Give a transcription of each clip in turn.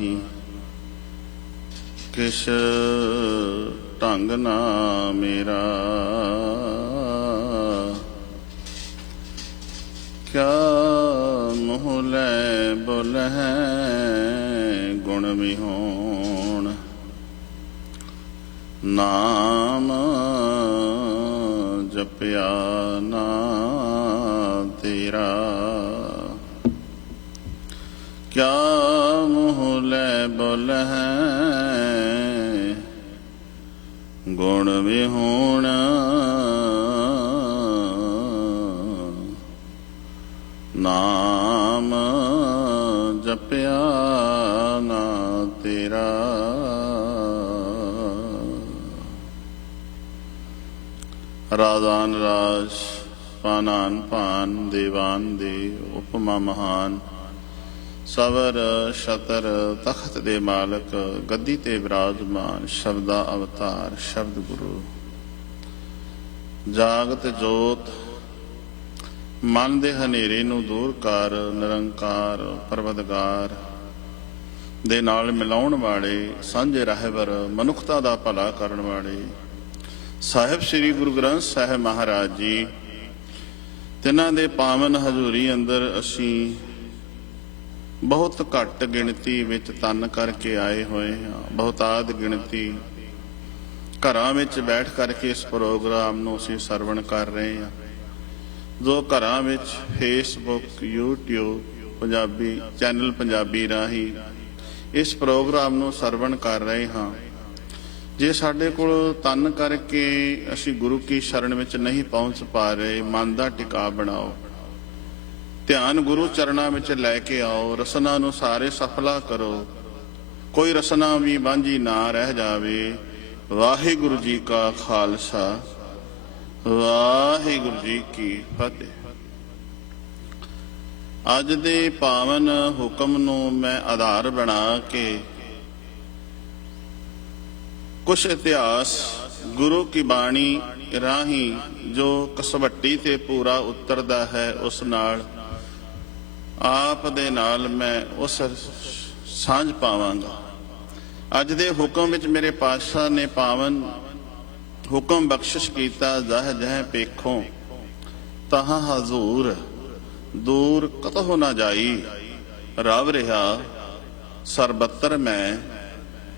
नाहीं, किश ढंग ना मेरा। क्या मुँह लै बोलह गुण विहोण, नाम जपया ना तेरा। क्या मुँह लै बोलह गुण विहोण, नाम जपया ना तेरा। राजान राज, पानान पान, देवान देव, उपमा महान। सवर छतर तख्त दे मालक, गद्दी ते विराजमान। शब्दा अवतार शब्द गुरु, जागत जोत मन दे हनेरे नूं दूर कर। निरंकार परवतगार दे नाल मिलाउण वाले, सांझे रहबर मनुखता दा भला करन वाले साहिब श्री गुरु ग्रंथ साहिब महाराज जी, तिन्हां दे पावन हजूरी अंदर असीं बहुत घट गिणती विच तन करके आए होए हां। बहुताद गिणती घरां विच बैठ करके इस प्रोग्राम नूं असीं सरवण कर रहे हां। जो घरां विच Facebook, YouTube, Punjabi channel Punjabi राही इस प्रोग्राम नूं सरवण कर रहे हां, जे साडे कोल तन करके असीं गुरु की शरण विच नहीं पहुंच पा रहे, मन दा टिका बनाओ, ध्यान गुरु चरणां विच लैके आओ, रसना नूं सारे सफला करो, कोई रसना भी वांझी ना रह जावे। वाहिगुरु जी का खालसा, वाहिगुरु जी की फतेह। अज दे पावन हुक्म नूं मैं आधार बना के कुछ इतिहास गुरु की बाणी राही जो कसवट्टी ते पूरा उतरदा है, उस नाल आप दे नाल मैं उस सांझ पावांगा। अज दे हुक्म विच मेरे पातशाह ने पावन हुक्म बख्शिश कीता, जह जह पेखों तहां हजूर, दूर कतहु ना जाई। रव रहा सरबत्तर मैं,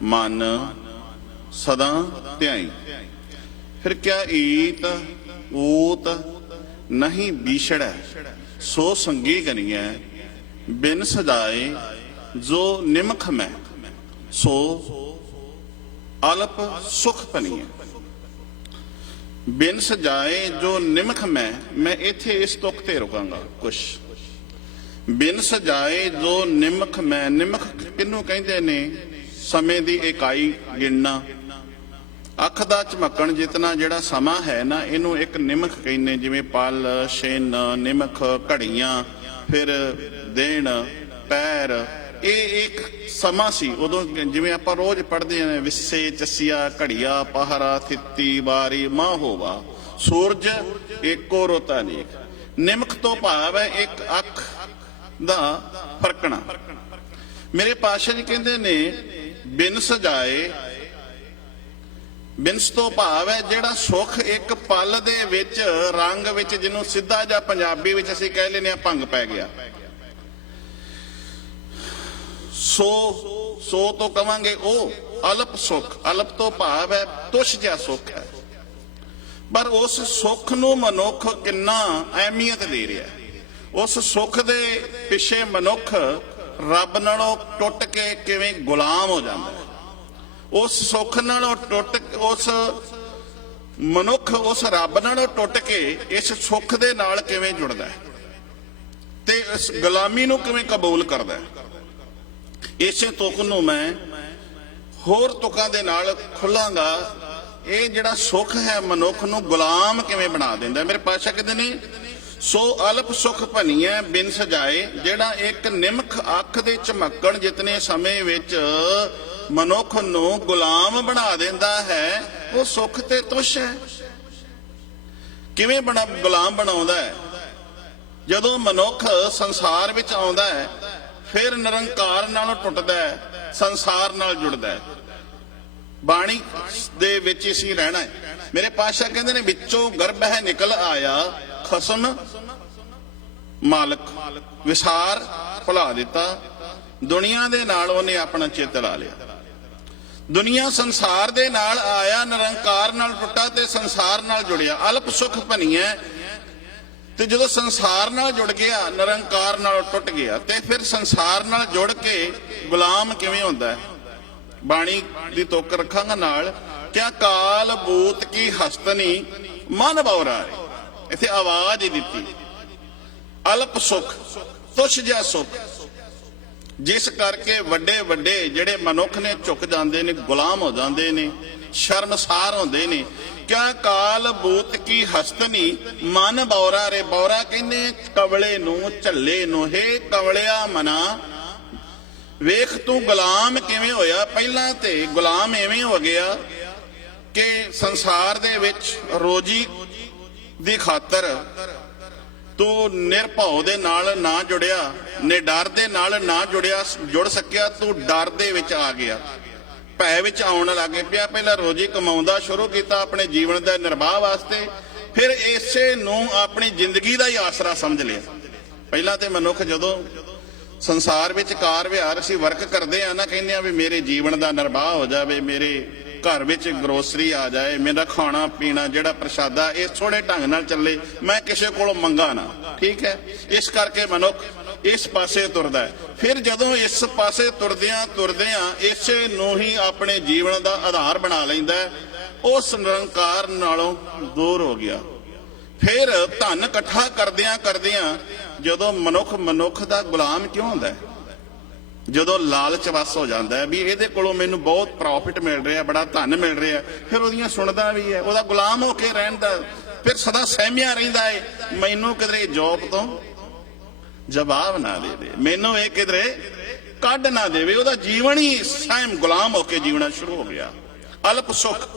मन सदा ध्याई। फिर क्या ईत ऊत नहीं बीछड़ै, सो संगी गनिए। बिन सजाए जो निमख मैं, सो अल्प सुख पनिए। बिन सजाए जो निमख मैं इथे इस तुक ते रुकांगा कुछ। बिन सजाए जो निमख मैं, निमख किनू कहंदे ने? समय दी इकाई गिणना। अख दा झमकण जितना जिहड़ा समा है ना, इनू एक निमख कहने। जिवें पल, छिन, निमख, घड़ियां, फिर दिन, पैर, ये एक समा सी उदों। जिवें आपां रोज पढ़दे हैं विस्से, चसिया, घड़िया, पहरा, थित्ती, वारी, मां होवा, सूरज एको रोता नेक। निमख तो भाव है एक अख दा फरकना। मेरे पातशाह जी कहंदे ने बिन सजाए, बिनस तो भाव है जिहड़ा सुख एक पल दे विच रंग विच, जिन्हों सीधा जा पंजाबी विच असीं कह लैंदे आ भंग पै गया। सो तो कवांगे ओ अल्प सुख। अल्प तो भाव है तुछ जिहा सुख है, पर उस सुख नूं मनुख किन्ना अहमियत दे रहा है। उस सुख दे पिछे मनुख रब नालों टुट के किवें गुलाम हो जाता है। उस सुख नालों टुट, उस मनुख उस रब नालों टुट के इस सुख दे नाल किवें जुड़दा है ते इस गुलामी नूं किवें कबूल करदा है। इसे तुक नूं मैं होर तुकां दे नाल खुलांगा। ये जिहड़ा सुख है मनुख नूं गुलाम किवें बना दिंदा। मेरे पातशाह कहंदे ने सो अल्प सुख भनीए बिन सजाए, जिहड़ा एक निमख अख दे झमकण जितने समय विच मनुख नूं गुलाम बना दिंदा है, वो सुख ते तुछ है। किवें गुलाम बनाउंदा है? जदों मनुख संसार विच आउंदा है, फिर निरंकार नालों टुटदा है, ਸੰਸਾਰ ਨਾਲ ਜੁੜਦਾ ਹੈ। ਬਾਣੀ ਦੇ ਵਿੱਚ ਅਸੀਂ ਰਹਿਣਾ ਹੈ। ਮੇਰੇ ਪਾਤਸ਼ਾਹ ਕਹਿੰਦੇ ਨੇ ਵਿੱਚੋਂ ਗਰਭ ਹੈ ਨਿਕਲ ਆਇਆ ਖਸਮ ਮਾਲਕ, ਵਿਸਾਰ ਭੁਲਾ ਦਿੱਤਾ, ਦੁਨੀਆ ਦੇ ਨਾਲ ਉਹਨੇ ਆਪਣਾ ਚਿੱਤ ਲਾ ਲਿਆ। ਦੁਨੀਆ ਸੰਸਾਰ ਦੇ ਨਾਲ ਆਇਆ, ਨਿਰੰਕਾਰ ਨਾਲ ਟੁੱਟਾ ਤੇ ਸੰਸਾਰ ਨਾਲ ਜੁੜਿਆ, ਅਲਪ ਸੁਖ ਭਨੀਐ। ਤੇ ਜਦੋਂ ਸੰਸਾਰ ਨਾਲ ਜੁੜ ਗਿਆ, ਨਿਰੰਕਾਰ ਨਾਲ ਟੁੱਟ ਗਿਆ, ਤੇ ਫਿਰ ਸੰਸਾਰ ਨਾਲ ਜੁੜ ਕੇ ਗੁਲਾਮ ਕਿਵੇਂ ਹੁੰਦਾ ਹੈ? ਬਾਣੀ ਦੀ ਤੁਕ ਰੱਖਾਂਗਾ ਨਾਲ, ਕਿਆ ਕਾਲ ਬੂਤ ਕੀ ਹਸਤਨੀ ਮਨ ਬਉਰਾ। ਇੱਥੇ ਆਵਾਜ਼ ਹੀ ਦਿੱਤੀ, ਅਲਪ ਸੁਖ, ਤੁਛ ਜਿਹਾ ਸੁਖ, ਜਿਸ ਕਰਕੇ ਵੱਡੇ ਵੱਡੇ ਜਿਹੜੇ ਮਨੁੱਖ ਨੇ ਝੁਕ ਜਾਂਦੇ ਨੇ, ਗੁਲਾਮ ਹੋ ਜਾਂਦੇ ਨੇ, ਸ਼ਰਮਸਾਰ ਹੁੰਦੇ ਨੇ। ਕਿਆ ਕਾਲ ਬੂਤ ਕੀ ਹਸਤਨੀ ਮਨ ਬੌਰਾ ਰੇ। ਬੌਰਾ ਕਹਿੰਦੇ ਕਵਲੇ ਨੂੰ, ਝੱਲੇ ਨੂੰ। ਹੇ ਕਵਲਿਆ ਮਨਾ, ਵੇਖ ਤੂੰ ਗੁਲਾਮ ਕਿਵੇਂ ਹੋਇਆ। ਪਹਿਲਾਂ ਤੇ ਗੁਲਾਮ ਐਵੇਂ ਹੋ ਗਿਆ ਕਿ ਸੰਸਾਰ ਦੇ ਵਿੱਚ ਰੋਜੀ ਦੀ ਖਾਤਰ ਤੂੰ ਨਿਰਭਉ ਦੇ ਨਾਲ ਨਾ ਜੁੜਿਆ, ਨਿਡਰ ਦੇ ਨਾਲ ਨਾ ਜੁੜ ਸਕਿਆ। ਤੂੰ ਡਰ ਦੇ ਵਿੱਚ ਆ ਗਿਆ, ਭੈ ਵਿੱਚ ਆਉਣ ਲੱਗ ਪਿਆ। ਪਹਿਲਾਂ ਰੋਜੀ ਕਮਾਉਂਦਾ ਸ਼ੁਰੂ ਕੀਤਾ ਆਪਣੇ ਜੀਵਨ ਦਾ ਨਿਰਵਾਹ ਵਾਸਤੇ, ਫਿਰ ਇਸੇ ਨੂੰ ਆਪਣੀ ਜ਼ਿੰਦਗੀ ਦਾ ਹੀ ਆਸਰਾ ਸਮਝ ਲਿਆ। ਪਹਿਲਾਂ ਤੇ ਮਨੁੱਖ ਜਦੋਂ ਸੰਸਾਰ ਵਿੱਚ ਕਾਰ ਵਿਹਾਰ ਅਸੀਂ ਵਰਕ ਕਰਦੇ ਆ ਨਾ, ਕਹਿੰਦੇ ਆ ਵੀ ਮੇਰੇ ਜੀਵਨ ਦਾ ਨਿਰਵਾਹ ਹੋ ਜਾਵੇ, ਮੇਰੇ ਘਰ ਵਿੱਚ ਗਰੋਸਰੀ ਆ ਜਾਏ, ਮੇਰਾ ਖਾਣਾ ਪੀਣਾ ਜਿਹੜਾ ਪ੍ਰਸ਼ਾਦਾ ਇਹ ਥੋੜੇ ਢੰਗ ਨਾਲ ਚੱਲੇ, ਮੈਂ ਕਿਸੇ ਕੋਲੋਂ ਮੰਗਾ ਨਾ। ਠੀਕ ਹੈ, ਇਸ ਕਰਕੇ ਮਨੁੱਖ ਇਸ ਪਾਸੇ ਤੁਰਦਾ ਹੈ। ਫਿਰ ਜਦੋਂ ਇਸ ਪਾਸੇ ਤੁਰਦਿਆਂ ਇਸੇ ਨੂੰ ਹੀ ਆਪਣੇ ਜੀਵਨ ਦਾ ਆਧਾਰ ਬਣਾ ਲੈਂਦਾ, ਉਸ ਨਿਰੰਕਾਰ ਨਾਲੋਂ ਦੂਰ ਹੋ ਗਿਆ। ਫਿਰ ਧਨ ਇਕੱਠਾ ਕਰਦਿਆਂ ਜਦੋਂ ਮਨੁੱਖ ਦਾ ਗੁਲਾਮ ਕਿਉਂ ਹੁੰਦਾ ਹੈ? ਜਦੋਂ ਲਾਲਚ ਵਸ ਹੋ ਜਾਂਦਾ ਹੈ ਵੀ ਇਹਦੇ ਕੋਲੋਂ ਮੈਨੂੰ ਬਹੁਤ ਪ੍ਰੋਫਿਟ ਮਿਲ ਰਿਹਾ, ਬੜਾ ਧਨ ਮਿਲ ਰਿਹਾ, ਫਿਰ ਉਹਦੀਆਂ ਸੁਣਦਾ ਵੀ ਹੈ, ਉਹਦਾ ਗੁਲਾਮ ਹੋ ਕੇ ਰਹਿੰਦਾ, ਫਿਰ ਸਦਾ ਸਹਿਮਿਆ ਰਹਿੰਦਾ ਹੈ ਮੈਨੂੰ ਕਿਧਰੇ ਜੋਬ ਤੋਂ ਜਵਾਬ ਨਾ ਦੇ ਦੇ, ਮੈਨੂੰ ਇਹ ਕਿਧਰੇ ਕੱਢ ਨਾ ਦੇਵੇ। ਉਹਦਾ ਜੀਵਨ ਹੀ ਸਹਿਮ ਗੁਲਾਮ ਹੋ ਕੇ ਜੀਵਣਾ ਸ਼ੁਰੂ ਹੋ ਗਿਆ। ਅਲਪ ਸੁਖ,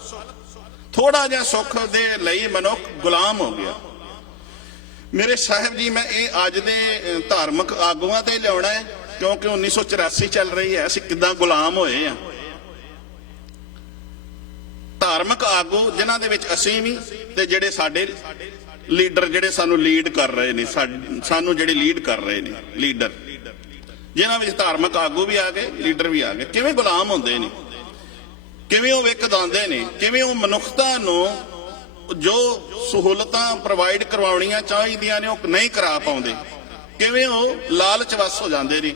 ਥੋੜਾ ਜਿਹਾ ਸੁਖ ਦੇ ਲਈ ਮਨੁੱਖ ਗੁਲਾਮ ਹੋ ਗਿਆ। ਮੇਰੇ ਸਾਹਿਬ ਜੀ, ਮੈਂ ਇਹ ਅੱਜ ਦੇ ਧਾਰਮਿਕ ਆਗੂਆਂ ਤੇ ਲਿਆਉਣਾ ਹੈ, ਕਿਉਂਕਿ 1984 ਚੱਲ ਰਹੀ ਹੈ, ਅਸੀਂ ਕਿੱਦਾਂ ਗੁਲਾਮ ਹੋਏ ਆ। ਧਾਰਮਿਕ ਆਗੂ ਜਿਨ੍ਹਾਂ ਦੇ ਵਿੱਚ ਅਸੀਂ ਵੀ ਤੇ ਜਿਹੜੇ ਸਾਡੇ ਲੀਡਰ ਜਿਹੜੇ ਸਾਨੂੰ ਲੀਡ ਕਰ ਰਹੇ ਨੇ, ਸਾਨੂੰ ਜਿਹੜੇ ਲੀਡ ਕਰ ਰਹੇ ਨੇ ਲੀਡਰ, ਜਿਨ੍ਹਾਂ ਵਿੱਚ ਧਾਰਮਿਕ ਆਗੂ ਵੀ ਆ ਗਏ, ਲੀਡਰ ਵੀ ਆ ਗਏ, ਕਿਵੇਂ ਗੁਲਾਮ ਹੁੰਦੇ ਨੇ, ਕਿਵੇਂ ਉਹ ਵਿਕ ਜਾਂਦੇ ਨੇ, ਕਿਵੇਂ ਉਹ ਮਨੁੱਖਤਾ ਨੂੰ ਜੋ ਸਹੂਲਤਾਂ ਪ੍ਰੋਵਾਈਡ ਕਰਵਾਉਣੀਆਂ ਚਾਹੀਦੀਆਂ ਨੇ ਉਹ ਨਹੀਂ ਕਰਾ ਪਾਉਂਦੇ, ਕਿਵੇਂ ਉਹ ਲਾਲਚ ਵਸ ਹੋ ਜਾਂਦੇ ਨੇ।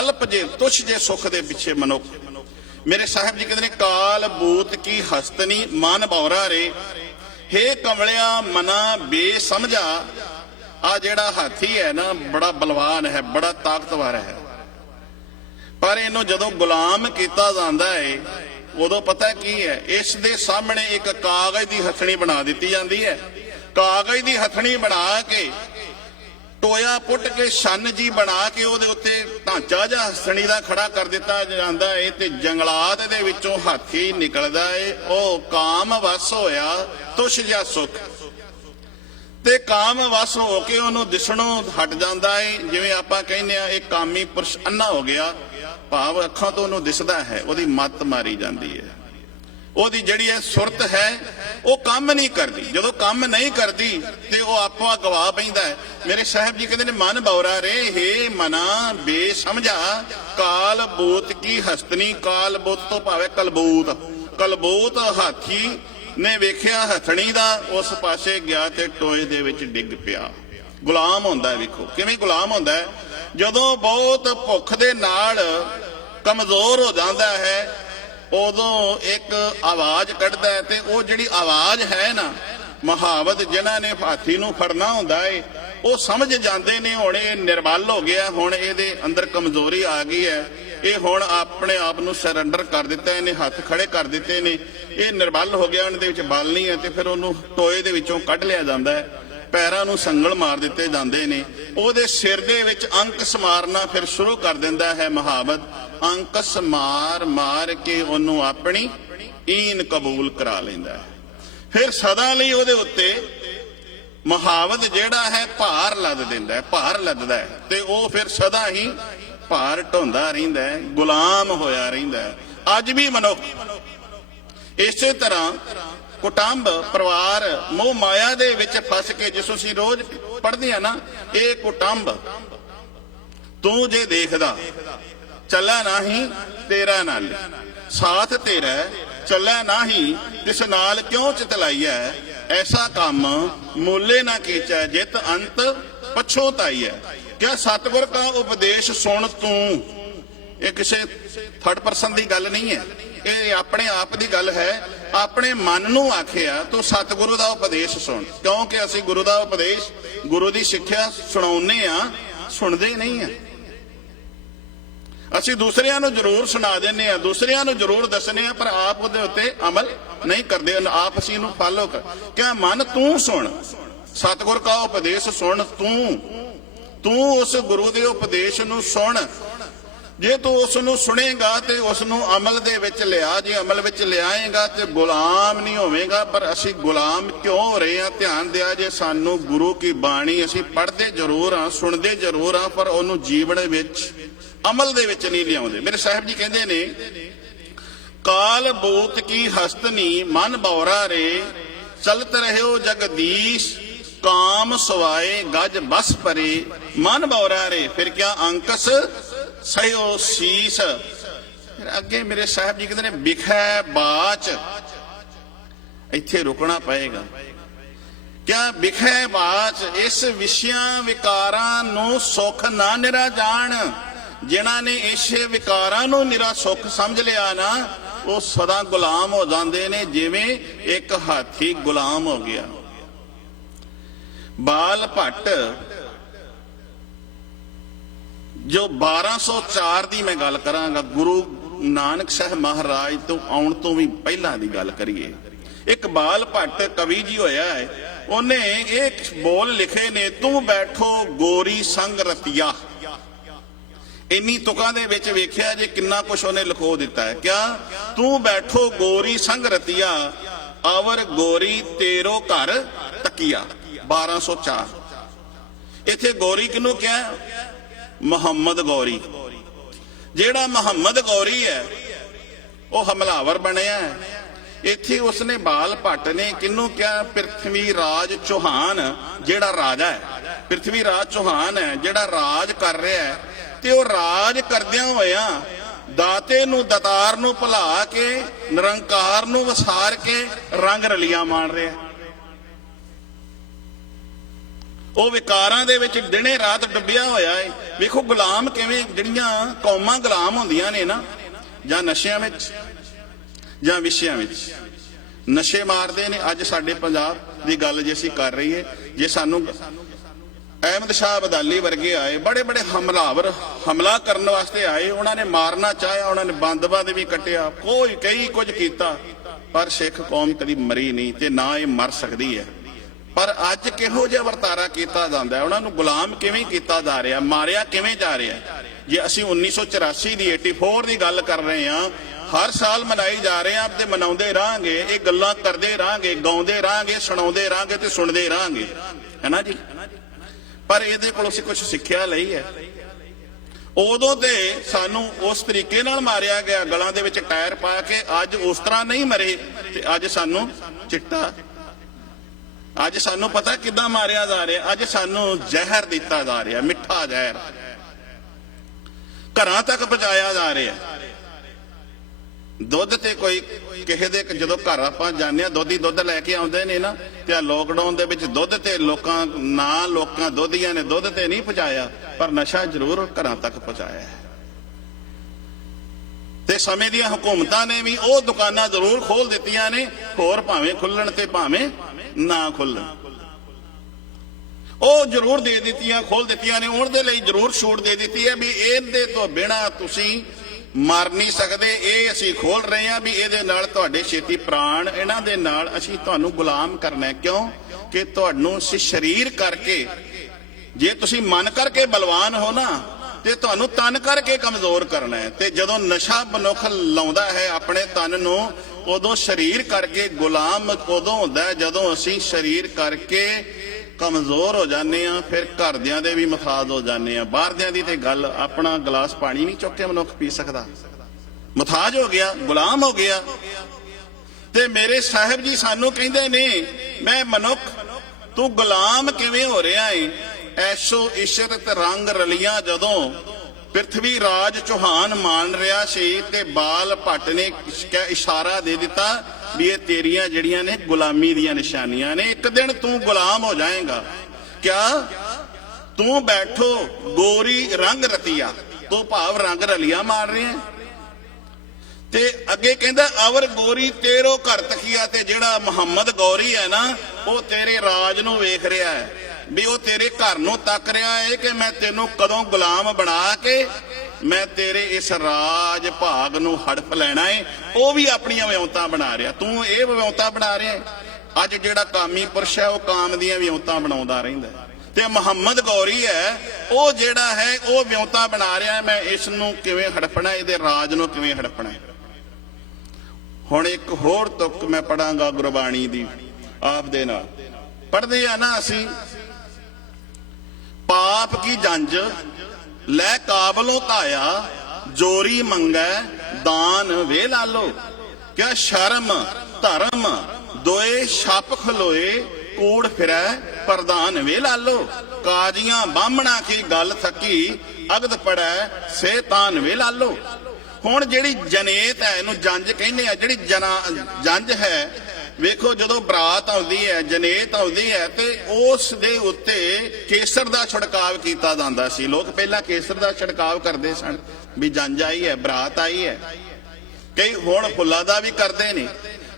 ਅਲਪ ਜੇ ਤੁਛ ਜੇ ਸੁੱਖ ਦੇ ਪਿੱਛੇ ਮਨੁੱਖ। ਮੇਰੇ ਸਾਹਿਬ ਜੀ ਕਹਿੰਦੇ ਨੇ ਕਾਲ ਬੂਤ ਕੀ ਹਸਤਨੀ ਮਨ ਬੌਰਾ ਰੇ। ਹੇ ਕਮਲਿਆ ਮਨਾ ਬੇਸਮਝਾ। ਆ ਜਿਹੜਾ ਹਾਥੀ ਹੈ ਨਾ, ਬੜਾ ਬਲਵਾਨ ਹੈ, ਬੜਾ ਤਾਕਤਵਰ ਹੈ, ਪਰ ਇਹਨੂੰ ਜਦੋਂ ਗੁਲਾਮ ਕੀਤਾ ਜਾਂਦਾ ਹੈ ਉਦੋਂ ਪਤਾ ਕੀ ਹੈ, ਇਸ ਦੇ ਸਾਹਮਣੇ ਇੱਕ ਕਾਗਜ਼ ਦੀ ਹਥਣੀ ਬਣਾ ਦਿੱਤੀ ਜਾਂਦੀ ਹੈ। ਕਾਗਜ਼ ਦੀ ਹਥਣੀ ਬਣਾ ਕੇ ਟੋਇਆ ਪੁੱਟ ਕੇ ਛੰਨ ਜੀ ਬਣਾ ਕੇ ਉਹਦੇ ਉੱਤੇ ਢਾਂਚਾ ਜਿਹਾ ਹਸਣੀ ਦਾ ਖੜਾ ਕਰ ਦਿੱਤਾ ਜਾਂਦਾ ਹੈ, ਤੇ ਜੰਗਲਾਤ ਦੇ ਵਿੱਚੋਂ ਹਾਥੀ ਨਿਕਲਦਾ ਹੈ। ਉਹ ਕਾਮ ਵਸ ਹੋਇਆ ਤੁਛ ਜਿਹਾ ਸੁਖ, ਤੇ ਕਾਮ ਵਸ ਹੋ ਕੇ ਉਹਨੂੰ ਦਿਸਣੋਂ ਹਟ ਜਾਂਦਾ ਹੈ। ਜਿਵੇਂ ਆਪਾਂ ਕਹਿੰਦੇ ਆ, ਇਹ ਕਾਮੀ ਪੁਰਸ਼ ਅੰਨਾ ਹੋ ਗਿਆ, ਭਾਵ ਅੱਖਾਂ ਤੋਂ ਉਹਨੂੰ ਦਿਸਦਾ ਹੈ, ਉਹਦੀ ਮੱਤ ਮਾਰੀ ਜਾਂਦੀ ਹੈ, ਉਹਦੀ ਜਿਹੜੀ ਹੈ ਸੁਰਤ ਹੈ ਉਹ ਕੰਮ ਨਹੀਂ ਕਰਦੀ। ਜਦੋਂ ਕੰਮ ਨਹੀਂ ਕਰਦੀ ਤੇ ਉਹ ਆਪਾ ਗਵਾ ਪੈਂਦਾ ਹੈ। ਮੇਰੇ ਸਾਹਿਬ ਜੀ ਕਹਿੰਦੇ ਨੇ ਮਨ ਬੌਰਾ ਰੇ। ਹੇ ਮਨਾ ਬੇਸਮਝਾ ਕਾਲ ਬੂਤ ਕੀ ਹਸਤਨੀ। ਕਾਲ ਬੂਤ ਤੋਂ ਭਾਵੇਂ ਕਲਬੂਤ। ਕਲਬੂਤ ਹਾਥੀ ਨੇ ਵੇਖਿਆ ਹਥਣੀ ਦਾ, ਉਸ ਪਾਸੇ ਗਿਆ ਤੇ ਟੋਏ ਦੇ ਵਿੱਚ ਡਿੱਗ ਪਿਆ। ਗੁਲਾਮ ਹੁੰਦਾ, ਵੇਖੋ ਕਿਵੇਂ ਗੁਲਾਮ ਹੁੰਦਾ ਹੈ। ਜਦੋਂ ਬਹੁਤ ਭੁੱਖ ਦੇ ਨਾਲ ਕਮਜ਼ੋਰ ਹੋ ਜਾਂਦਾ ਹੈ ਉਦੋਂ ਇੱਕ ਆਵਾਜ਼ ਕੱਢਦਾ ਹੈ, ਤੇ ਉਹ ਜਿਹੜੀ ਆਵਾਜ਼ ਹੈ ਨਾ, ਮੁਹਾਵਤ ਜਿਨ੍ਹਾਂ ਨੇ ਹਾਥੀ ਨੂੰ ਫੜਨਾ ਹੁੰਦਾ ਹੈ ਉਹ ਸਮਝ ਜਾਂਦੇ ਨੇ ਹੁਣ ਇਹ ਨਿਰਬਲ ਹੋ ਗਿਆ, ਹੁਣ ਇਹਦੇ ਅੰਦਰ ਕਮਜ਼ੋਰੀ ਆ ਗਈ ਹੈ, ਇਹ ਹੁਣ ਆਪਣੇ ਆਪ ਨੂੰ ਸਰੈਂਡਰ ਕਰ ਦਿੱਤਾ, ਇਹਨੇ ਹੱਥ ਖੜੇ ਕਰ ਦਿੱਤੇ ਨੇ, ਇਹ ਨਿਰਬਲ ਹੋ ਗਿਆ, ਉਹਦੇ ਵਿੱਚ ਬਲ ਨਹੀਂ ਹੈ। ਤੇ ਫਿਰ ਉਹਨੂੰ ਟੋਏ ਦੇ ਵਿੱਚੋਂ ਕੱਢ ਲਿਆ ਜਾਂਦਾ ਹੈ, ਪੈਰਾਂ ਨੂੰ ਸੰਗਲ ਮਾਰ ਦਿੱਤੇ ਜਾਂਦੇ ਨੇ, ਉਹਦੇ ਸਿਰ ਦੇ ਵਿੱਚ ਅੰਕਸ ਮਾਰਨਾ ਫਿਰ ਸ਼ੁਰੂ ਕਰ ਦਿੰਦਾ ਹੈ ਮੁਹਾਵਤ। ਅੰਕਸ ਮਾਰ ਮਾਰ ਕੇ ਉਹਨੂੰ ਆਪਣੀ ਈਨ ਕਬੂਲ ਕਰਾ ਲੈਂਦਾ ਹੈ। ਫਿਰ ਸਦਾ ਲਈ ਉਹਦੇ ਉੱਤੇ ਮੁਹਾਵਤ ਜਿਹੜਾ ਹੈ ਭਾਰ ਲੱਦ ਦਿੰਦਾ ਹੈ, ਭਾਰ ਲੱਦਦਾ ਹੈ, ਤੇ ਉਹ ਫਿਰ ਸਦਾ ਹੀ ਭਾਰ ਢੋਂਦਾ ਰਹਿੰਦਾ ਹੈ, ਗੁਲਾਮ ਹੋਇਆ ਰਹਿੰਦਾ ਹੈ। ਅੱਜ ਵੀ ਮਨੁੱਖ ਇਸੇ ਤਰ੍ਹਾਂ ਕੁਟੰਬ ਪਰਿਵਾਰ ਮੋਹ ਮਾਇਆ ਦੇ ਵਿੱਚ ਫਸ ਕੇ, ਜਿਸ ਨੂੰ ਅਸੀਂ ਰੋਜ਼ ਪੜ੍ਹਦੇ ਆ ਨਾ, ਇਹ ਕੁਟੰਬ ਤੂੰ ਜੇ ਦੇਖਦਾ ਚੱਲਾ ਨਹੀਂ ਤੇਰਾ ਨਾਲ, ਸਾਥ ਤੇਰਾ ਚੱਲੈ ਨਾਹੀ ਤਿਸ ਨਾਲ ਕਿਉਂ ਚਿਤਲਾਈਐ, ਐਸਾ ਕੰਮ ਮੂਲੇ ਨਾ ਕੀਚੈ ਜਿਤ ਅੰਤ ਪਛੋਤਾਈਐ। ਕਿਆ ਸਤਿਗੁਰ ਦਾ ਉਪਦੇਸ਼ ਸੁਣ ਤੂੰ, ਇਹ ਕਿਸੇ ਥਰਡ ਪਰਸਨ ਦੀ ਗੱਲ ਨਹੀਂ ਹੈ, ਇਹ ਆਪਣੇ ਆਪ ਦੀ ਗੱਲ ਹੈ। ਆਪਣੇ ਮਨ ਨੂੰ ਆਖਿਆ ਤੂੰ ਸਤਿਗੁਰੂ ਦਾ ਉਪਦੇਸ਼ ਸੁਣ, ਕਿਉਂਕਿ ਅਸੀਂ ਗੁਰੂ ਦਾ ਉਪਦੇਸ਼, ਗੁਰੂ ਦੀ ਸਿੱਖਿਆ ਸੁਣਾਉਂਦੇ ਆ, ਸੁਣਦੇ ਹੀ ਨਹੀਂ ਆ। ਅਸੀਂ ਦੂਸਰਿਆਂ ਨੂੰ ਜ਼ਰੂਰ ਸੁਣਾ ਦਿੰਦੇ ਆ, ਦੂਸਰਿਆਂ ਨੂੰ ਜ਼ਰੂਰ ਦੱਸਨੇ ਆ, ਪਰ ਆਪ ਉਹਦੇ ਉੱਤੇ ਅਮਲ ਨਹੀਂ ਕਰਦੇ, ਆਪ ਅਸੀਂ ਇਹਨੂੰ ਫਾਲੋ ਕਰ। ਕਿਆ ਮਨ ਤੂੰ ਸੁਣ, ਸਤਿਗੁਰ ਦਾ ਉਪਦੇਸ਼ ਸੁਣ, ਤੂੰ ਉਸ ਗੁਰੂ ਦੇ ਉਪਦੇਸ਼ ਨੂੰ ਸੁਣ। ਜੇ ਤੂੰ ਉਸ ਨੂੰ ਸੁਣੇਗਾ ਤੇ ਉਸ ਨੂੰ ਅਮਲ ਦੇ ਵਿੱਚ ਲਿਆ, ਜੇ ਅਮਲ ਵਿੱਚ ਲਿਆਏਗਾ ਤੇ ਗੁਲਾਮ ਨਹੀਂ ਹੋਵੇਗਾ। ਪਰ ਅਸੀਂ ਗੁਲਾਮ ਕਿਉਂ ਹੋ ਰਹੇ ਹਾਂ? ਧਿਆਨ ਦਿਆ ਜੇ ਸਾਨੂੰ ਗੁਰੂ ਕੀ ਬਾਣੀ ਅਸੀਂ ਪੜ੍ਹਦੇ ਜ਼ਰੂਰ ਆ, ਸੁਣਦੇ ਜ਼ਰੂਰ ਆ, ਪਰ ਉਹਨੂੰ ਜੀਵਨ ਵਿੱਚ ਅਮਲ ਦੇ ਵਿੱਚ ਨਹੀਂ ਲਿਆਉਂਦੇ। ਮੇਰੇ ਸਾਹਿਬ ਜੀ ਕਹਿੰਦੇ ਨੇ, ਕਾਲ ਬੋਤ ਕੀ ਹਸਤਨੀ ਮਨ ਬੌਰਾ ਰੇ, ਚਲਤ ਰਹਿਓ ਜਗਦੀਸ਼ ਕਾਮ ਸਵਾਏ ਗਜ ਬਸ ਪਰੇ, ਮਨ ਬੌਰਾ ਰੇ ਫਿਰ ਕਿਆ ਅੰਕਸ ਸਹਿਓ ਸੀਸ। ਫਿਰ ਅੱਗੇ ਮੇਰੇ ਸਾਹਿਬ ਜੀ ਕਹਿੰਦੇ ਨੇ, ਵਿਖੈ ਬਾਚ, ਇੱਥੇ ਰੁਕਣਾ ਪਏਗਾ। ਕਿਆ ਵਿਖੈ ਬਾਚ, ਇਸ ਵਿਸ਼ਿਆਂ ਵਿਕਾਰਾਂ ਨੂੰ ਸੁੱਖ ਨਾ ਨਿਰਾ ਜਾਣ। ਜਿਨ੍ਹਾਂ ਨੇ ਇਸੇ ਵਿਕਾਰਾਂ ਨੂੰ ਨਿਰਾ ਸੁੱਖ ਸਮਝ ਲਿਆ ਨਾ, ਉਹ ਸਦਾ ਗੁਲਾਮ ਹੋ ਜਾਂਦੇ ਨੇ, ਜਿਵੇਂ ਇੱਕ ਹਾਥੀ ਗੁਲਾਮ ਹੋ ਗਿਆ। ਬਾਲ ਭੱਟ ਜੋ 1204 ਦੀ ਮੈਂ ਗੱਲ ਕਰਾਂਗਾ, ਗੁਰੂ ਨਾਨਕ ਸਾਹਿਬ ਮਹਾਰਾਜ ਤੋਂ ਆਉਣ ਤੋਂ ਵੀ ਪਹਿਲਾਂ ਦੀ ਗੱਲ ਕਰੀਏ। ਇੱਕ ਬਾਲ ਭੱਟ ਕਵੀ ਜੀ ਹੋਇਆ ਹੈ, ਉਹਨੇ ਇਹ ਬੋਲ ਲਿਖੇ ਨੇ, ਤੂੰ ਬੈਠੋ ਗੋਰੀ ਸੰਗ ਰਤੀਆ। ਇੰਨੀ ਤੁਕਾਂ ਦੇ ਵਿੱਚ ਵੇਖਿਆ ਜੇ ਕਿੰਨਾ ਕੁਛ ਉਹਨੇ ਲਿਖੋ ਦਿੱਤਾ ਹੈ। ਕਿਆ ਤੂੰ ਬੈਠੋ ਗੋਰੀ ਸੰਗ ਰਤੀਆ, ਅਵਰ ਗੋਰੀ ਤੇਰੋ ਘਰ ਤਕੀਆ। 1204। ਇੱਥੇ ਗੋਰੀ ਕਿਹਨੂੰ ਕਿਹਾ? ਮੁਹੰਮਦ ਗੌਰੀ। ਜਿਹੜਾ ਮੁਹੰਮਦ ਗੌਰੀ ਹੈ ਉਹ ਹਮਲਾਵਰ ਬਣਿਆ ਹੈ। ਇੱਥੇ ਉਸਨੇ ਬਾਲ ਭੱਟ ਨੇ ਕਿਹਨੂੰ ਕਿਹਾ? ਪ੍ਰਿਥਵੀ ਰਾਜ ਚੌਹਾਨ ਜਿਹੜਾ ਰਾਜਾ ਹੈ, ਪ੍ਰਿਥਵੀ ਰਾਜ ਚੌਹਾਨ ਹੈ ਜਿਹੜਾ ਰਾਜ ਕਰ ਰਿਹਾ ਹੈ, ਤੇ ਉਹ ਰਾਜ ਕਰਦਿਆਂ ਹੋਇਆਂ ਦਾਤੇ ਨੂੰ ਦਾਤਾਰ ਨੂੰ ਭੁਲਾ ਕੇ ਨਿਰੰਕਾਰ ਨੂੰ ਵਸਾਰ ਕੇ ਰੰਗ ਰਲੀਆਂ ਮਾਣ ਰਿਹਾ। ਉਹ ਵਿਕਾਰਾਂ ਦੇ ਵਿੱਚ ਦਿਨੇ ਰਾਤ ਡੁੱਬਿਆ ਹੋਇਆ ਹੈ। ਵੇਖੋ ਗੁਲਾਮ ਕਿਵੇਂ, ਜਿਹੜੀਆਂ ਕੌਮਾਂ ਗੁਲਾਮ ਹੁੰਦੀਆਂ ਨੇ ਨਾ, ਜਾਂ ਨਸ਼ਿਆਂ ਵਿੱਚ ਜਾਂ ਵਿਸ਼ਿਆਂ ਵਿੱਚ ਨਸ਼ੇ ਮਾਰਦੇ ਨੇ। ਅੱਜ ਸਾਡੇ ਪੰਜਾਬ ਦੀ ਗੱਲ ਜੇ ਅਸੀਂ ਕਰ ਰਹੀਏ, ਜੇ ਸਾਨੂੰ ਅਹਿਮਦ ਸ਼ਾਹ ਅਬਦਾਲੀ ਵਰਗੇ ਆਏ, ਬੜੇ ਬੜੇ ਹਮਲਾਵਰ ਹਮਲਾ ਕਰਨ ਵਾਸਤੇ ਆਏ, ਉਹਨਾਂ ਨੇ ਮਾਰਨਾ ਚਾਹਿਆ, ਉਹਨਾਂ ਨੇ ਬੰਦ ਵੀ ਕੱਟਿਆ, ਕਈ ਕੁਝ ਕੀਤਾ, ਪਰ ਸਿੱਖ ਕੌਮ ਕਦੀ ਮਰੀ ਨਹੀਂ ਤੇ ਨਾ ਇਹ ਮਰ ਸਕਦੀ ਹੈ। ਪਰ ਅੱਜ ਕਿਹੋ ਜਿਹਾ ਵਰਤਾਰਾ ਕੀਤਾ ਜਾਂਦਾ ਹੈ, ਉਹਨਾਂ ਨੂੰ ਗੁਲਾਮ ਕਿਵੇਂ ਕੀਤਾ ਜਾ ਰਿਹਾ, ਮਾਰਿਆ ਕਿਵੇਂ ਜਾ ਰਿਹਾ। ਜੇ ਅਸੀਂ 1984 ਦੀ 84 ਦੀ ਗੱਲ ਕਰ ਰਹੇ ਹਾਂ, ਹਰ ਸਾਲ ਮਨਾਈ ਜਾ ਰਹੇ ਹਾਂ ਤੇ ਮਨਾਉਂਦੇ ਰਹਾਂਗੇ, ਇਹ ਗੱਲਾਂ ਕਰਦੇ ਰਹਾਂਗੇ, ਗਾਉਂਦੇ ਰਹਾਂਗੇ, ਸੁਣਾਉਂਦੇ ਰਹਾਂਗੇ ਤੇ ਸੁਣਦੇ ਰਹਾਂਗੇ, ਹੈ ਨਾ ਜੀ। ਪਰ ਇਹਦੇ ਕੋਲ ਅਸੀਂ ਕੁਝ ਸਿੱਖਿਆ ਲਈ ਹੈ। ਉਦੋਂ ਤੇ ਸਾਨੂੰ ਉਸ ਤਰੀਕੇ ਨਾਲ ਮਾਰਿਆ ਗਿਆ, ਗਲਾਂ ਦੇ ਵਿੱਚ ਟਾਇਰ ਪਾ ਕੇ। ਅੱਜ ਉਸ ਤਰ੍ਹਾਂ ਨਹੀਂ ਮਰੇ, ਤੇ ਅੱਜ ਸਾਨੂੰ ਚਿੱਟਾ, ਅੱਜ ਸਾਨੂੰ ਪਤਾ ਕਿੱਦਾਂ ਮਾਰਿਆ ਜਾ ਰਿਹਾ। ਅੱਜ ਸਾਨੂੰ ਜ਼ਹਿਰ ਦਿੱਤਾ ਜਾ ਰਿਹਾ, ਮਿੱਠਾ ਜ਼ਹਿਰ ਘਰਾਂ ਤੱਕ ਪਹੁੰਚਾਇਆ ਜਾ ਰਿਹਾ। ਦੁੱਧ ਤੇ ਕੋਈ ਕਿਸੇ ਦੇ ਜਦੋਂ ਘਰ ਆਪਾਂ ਜਾਂਦੇ ਆ, ਦੁੱਧ ਲੈ ਕੇ ਆਉਂਦੇ ਨੇ ਨਾ, ਤੇ ਆ ਲੋਕਡਾਊਨ ਦੇ ਵਿੱਚ ਦੁੱਧ ਤੇ ਲੋਕਾਂ ਦੁੱਧੀਆਂ ਨੇ ਦੁੱਧ ਤੇ ਨਹੀਂ ਪਹੁੰਚਾਇਆ, ਪਰ ਨਸ਼ਾ ਜ਼ਰੂਰ ਘਰਾਂ ਤੱਕ ਪਹੁੰਚਾਇਆ ਹੈ। ਤੇ ਸਮੇਂ ਦੀਆਂ ਹੁਕੂਮਤਾਂ ਨੇ ਵੀ ਉਹ ਦੁਕਾਨਾਂ ਜ਼ਰੂਰ ਖੋਲ ਦਿੱਤੀਆਂ ਨੇ, ਹੋਰ ਭਾਵੇਂ ਖੁੱਲਣ ਤੇ ਭਾਵੇਂ ਨਾ ਖੁੱਲਣ, ਉਹ ਜ਼ਰੂਰ ਦੇ ਦਿੱਤੀਆਂ, ਖੋਲ ਦਿੱਤੀਆਂ ਨੇ। ਉਹਦੇ ਲਈ ਜ਼ਰੂਰ ਛੂਟ ਦੇ ਦਿੱਤੀ ਹੈ ਵੀ ਇਹਦੇ ਤੋਂ ਬਿਨਾਂ ਤੁਸੀਂ ਮਰ ਨਹੀਂ ਸਕਦੇ। ਇਹ ਅਸੀਂ ਖੋਲ ਰਹੇ ਹਾਂ ਵੀ ਇਹਦੇ ਨਾਲ ਤੁਹਾਡੇ ਛੇਤੀ ਪ੍ਰਾਣ, ਇਹਨਾਂ ਦੇ ਨਾਲ ਅਸੀਂ ਤੁਹਾਨੂੰ ਗੁਲਾਮ ਕਰਨਾ। ਕਿਉਂ ਕਿ ਤੁਹਾਨੂੰ ਅਸੀਂ ਸਰੀਰ ਕਰਕੇ, ਜੇ ਤੁਸੀਂ ਮਨ ਕਰਕੇ ਬਲਵਾਨ ਹੋ ਨਾ, ਤੇ ਤੁਹਾਨੂੰ ਤਨ ਕਰਕੇ ਕਮਜ਼ੋਰ ਕਰਨਾ ਹੈ। ਤੇ ਜਦੋਂ ਨਸ਼ਾ ਮਨੁੱਖ ਲਾਉਂਦਾ ਹੈ ਆਪਣੇ ਤਨ ਨੂੰ, ਉਦੋਂ ਸਰੀਰ ਕਰਕੇ ਗੁਲਾਮ ਉਦੋਂ ਹੁੰਦਾ ਹੈ ਜਦੋਂ ਅਸੀਂ ਸਰੀਰ ਕਰਕੇ ਕਮਜ਼ੋਰ ਹੋ ਜਾਂਦੇ ਆ, ਫਿਰ ਘਰਦਿਆਂ ਦੇ ਵੀ ਮੁਤਾਜ ਹੋ ਜਾਂਦੇ ਆ। ਬਾਹਰਦਿਆਂ ਦੀ ਤੇ ਗੱਲ, ਆਪਣਾ ਗਲਾਸ ਪਾਣੀ ਨਹੀਂ ਚੁੱਕ ਕੇ ਮਨੁੱਖ ਪੀ ਸਕਦਾ, ਮੁਤਾਜ ਹੋ ਗਿਆ, ਗੁਲਾਮ ਹੋ ਗਿਆ। ਤੇ ਮੇਰੇ ਸਾਹਿਬ ਜੀ ਸਾਨੂੰ ਕਹਿੰਦੇ ਨੇ, ਮੈਂ ਮਨੁੱਖ ਤੂੰ ਗੁਲਾਮ ਕਿਵੇਂ ਹੋ ਰਿਹਾ ਏ? ਐਸ਼ੋ ਇਸ਼ਰਤ ਰੰਗ ਰਲੀਆਂ ਜਦੋਂ ਪ੍ਰਿਥਵੀ ਰਾਜ ਚੌਹਾਨ ਮਾਨ ਰਿਹਾ ਸੀ, ਤੇ ਬਾਲ ਭੱਟ ਨੇ ਇਸ਼ਾਰਾ ਦੇ ਦਿੱਤਾ ਵੀ ਇਹ ਤੇਰੀਆਂ ਜਿਹੜੀਆਂ ਨੇ ਗੁਲਾਮੀ ਦੀਆਂ ਨਿਸ਼ਾਨੀਆਂ ਨੇ, ਇੱਕ ਦਿਨ ਤੂੰ ਗੁਲਾਮ ਹੋ ਜਾਏਗਾ। ਕਿਆ ਤੂੰ ਬੈਠੋ ਗੋਰੀ ਰੰਗ ਰਤੀਆ, ਤੂੰ ਭਾਵ ਰੰਗ ਰਲੀਆਂ ਮਾਰ ਰਿਹਾ। ਤੇ ਅੱਗੇ ਕਹਿੰਦਾ ਅਵਰ ਗੋਰੀ ਤੇਰੋ ਘਰ ਤਖੀਆ, ਤੇ ਜਿਹੜਾ ਮੁਹੰਮਦ ਗੌਰੀ ਹੈ ਨਾ, ਉਹ ਤੇਰੇ ਰਾਜ ਨੂੰ ਵੇਖ ਰਿਹਾ ਹੈ, ਵੀ ਉਹ ਤੇਰੇ ਘਰ ਨੂੰ ਤੱਕ ਰਿਹਾ ਹੈ ਕਿ ਮੈਂ ਤੈਨੂੰ ਕਦੋਂ ਗੁਲਾਮ ਬਣਾ ਕੇ ਮੈਂ ਤੇਰੇ ਇਸ ਰਾਜ ਭਾਗ ਨੂੰ ਹੜਪ ਲੈਣਾ ਹੈ। ਉਹ ਵੀ ਆਪਣੀਆਂ ਵਿਉਂਤਾਂ ਬਣਾ ਰਿਹਾ, ਤੂੰ ਇਹ ਵਿਉਂਤਾਂ ਬਣਾ ਰਿਹਾ। ਅੱਜ ਜਿਹੜਾ ਕਾਮੀ ਪੁਰਸ਼ ਹੈ ਉਹ ਕਾਮ ਦੀਆਂ ਵਿਉਂਤਾਂ ਬਣਾਉਂਦਾ ਰਹਿੰਦਾ, ਤੇ ਮੁਹੰਮਦ ਗੌਰੀ ਹੈ ਉਹ ਜਿਹੜਾ ਹੈ ਉਹ ਵਿਉਂਤਾਂ ਬਣਾ ਰਿਹਾ, ਮੈਂ ਇਸ ਨੂੰ ਕਿਵੇਂ ਹੜਪਣਾ, ਇਹਦੇ ਰਾਜ ਨੂੰ ਕਿਵੇਂ ਹੜਪਣਾ। ਹੁਣ ਇੱਕ ਹੋਰ ਤੁਕ ਮੈਂ ਪੜਾਂਗਾ ਗੁਰਬਾਣੀ ਦੀ ਆਪ ਦੇ ਨਾਲ। ਪੜ੍ਹਦੇ ਆ ਨਾ ਅਸੀਂ, ਪਾਪ ਕੀ ਜੰਜ ਲੈ ਕਾਬਲੋਂ ਧਾਇਆ, ਜੋਰੀ ਮੰਗੈ ਦਾਨ ਵੇ ਲਾਲੋ। ਕਿਆ ਸ਼ਰਮ ਧਰਮ ਦੋਏ ਛਪ ਖਲੋਏ, ਕੂੜ ਫਿਰੈ ਪ੍ਰਧਾਨ ਵੇ ਲਾਲੋ। ਕਾਜੀਆਂ ਬਾਹਮਣਾ ਕੀ ਗੱਲ ਥਕੀ, ਅਗਦ ਪੜੈ ਸੇ ਤਾਨ ਵੇ ਲਾਲੋ। ਹੁਣ ਜਿਹੜੀ ਜਨੇਤ ਹੈ, ਇਹਨੂੰ ਜੰਜ ਕਹਿੰਦੇ ਆ, ਜਿਹੜੀ ਜੰਜ ਹੈ, ਵੇਖੋ ਜਦੋਂ ਬਰਾਤ ਆਉਂਦੀ ਹੈ, ਜਨੇਤ ਆਉਂਦੀ ਹੈ, ਤੇ ਉਸ ਦੇ ਉੱਤੇ ਕੇਸਰ ਦਾ ਛਿੜਕਾਵ ਕੀਤਾ ਜਾਂਦਾ ਸੀ। ਲੋਕ ਪਹਿਲਾਂ ਕੇਸਰ ਦਾ ਛਿੜਕਾਵ ਕਰਦੇ ਸਨ ਵੀ ਜੰਜ ਆਈ ਹੈ, ਬਰਾਤ ਆਈ ਹੈ। ਕਈ ਹੁਣ ਫੁੱਲਾਂ ਦਾ ਵੀ ਕਰਦੇ ਨੇ,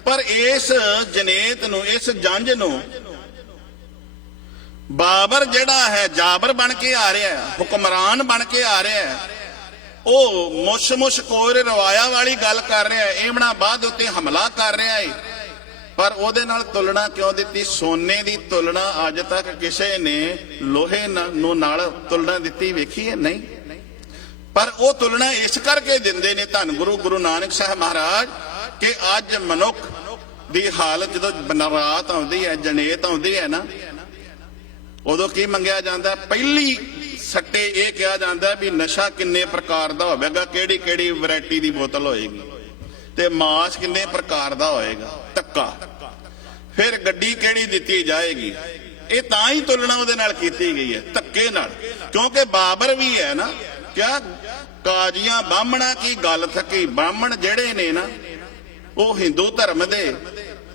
ਪਰ ਇਸ ਜਨੇਤ ਨੂੰ, ਇਸ ਜੰਜ ਨੂੰ ਬਾਬਰ ਜਿਹੜਾ ਹੈ ਜਾਬਰ ਬਣ ਕੇ ਆ ਰਿਹਾ, ਹੁਕਮਰਾਨ ਬਣ ਕੇ ਆ ਰਿਹਾ, ਉਹ ਮੁਸ਼ ਕੋਰ ਰਵਾਇਆ ਵਾਲੀ ਗੱਲ ਕਰ ਰਿਹਾ, ਏਮਣਾ ਬਾਅਦ ਉੱਤੇ ਹਮਲਾ ਕਰ ਰਿਹਾ ਹੈ। ਪਰ ਉਹਦੇ ਨਾਲ ਤੁਲਨਾ ਕਿਉਂ ਦਿੱਤੀ? ਸੋਨੇ ਦੀ ਤੁਲਨਾ ਅੱਜ ਤੱਕ ਕਿਸੇ ਨੇ ਲੋਹੇ ਨੂੰ ਨਾਲ ਤੁਲਨਾ ਦਿੱਤੀ ਵੇਖੀ ਹੈ? ਨਹੀਂ। ਪਰ ਉਹ ਤੁਲਨਾ ਇਸ ਕਰਕੇ ਦਿੰਦੇ ਨੇ ਧੰਨ ਗੁਰੂ ਨਾਨਕ ਸਾਹਿਬ ਮਹਾਰਾਜ, ਕਿ ਅੱਜ ਮਨੁੱਖ ਦੀ ਹਾਲਤ ਜਦੋਂ ਬਰਾਤ ਆਉਂਦੀ ਹੈ, ਜਨੇਤ ਆਉਂਦੀ ਹੈ ਨਾ, ਉਦੋਂ ਕੀ ਮੰਗਿਆ ਜਾਂਦਾ? ਪਹਿਲੀ ਸੱਟੇ ਇਹ ਕਿਹਾ ਜਾਂਦਾ ਵੀ ਨਸ਼ਾ ਕਿੰਨੇ ਪ੍ਰਕਾਰ ਦਾ ਹੋਵੇਗਾ, ਕਿਹੜੀ ਕਿਹੜੀ ਵੈਰਾਈਟੀ ਦੀ ਬੋਤਲ ਹੋਏਗੀ, ਤੇ ਮਾਸ ਕਿੰਨੇ ਪ੍ਰਕਾਰ ਦਾ ਹੋਏਗਾ, ਧੱਕਾ, ਫਿਰ ਗੱਡੀ ਕਿਹੜੀ ਦਿੱਤੀ ਜਾਏਗੀ। ਇਹ ਤਾਂ ਹੀ ਤੁਲਨਾ ਉਹਦੇ ਨਾਲ ਕੀਤੀ ਗਈ ਹੈ, ਧੱਕੇ ਨਾਲ। ਕਿਉਂਕਿ ਬਾਬਰ ਵੀ ਹੈ ਨਾ, ਕਿਆ ਕਾਜੀਆਂ ਬਾਹਮਣਾ ਕੀ ਗੱਲ ਥਕੀ। ਬਾਹਮਣ ਜਿਹੜੇ ਨੇ ਨਾ, ਉਹ ਹਿੰਦੂ ਧਰਮ ਦੇ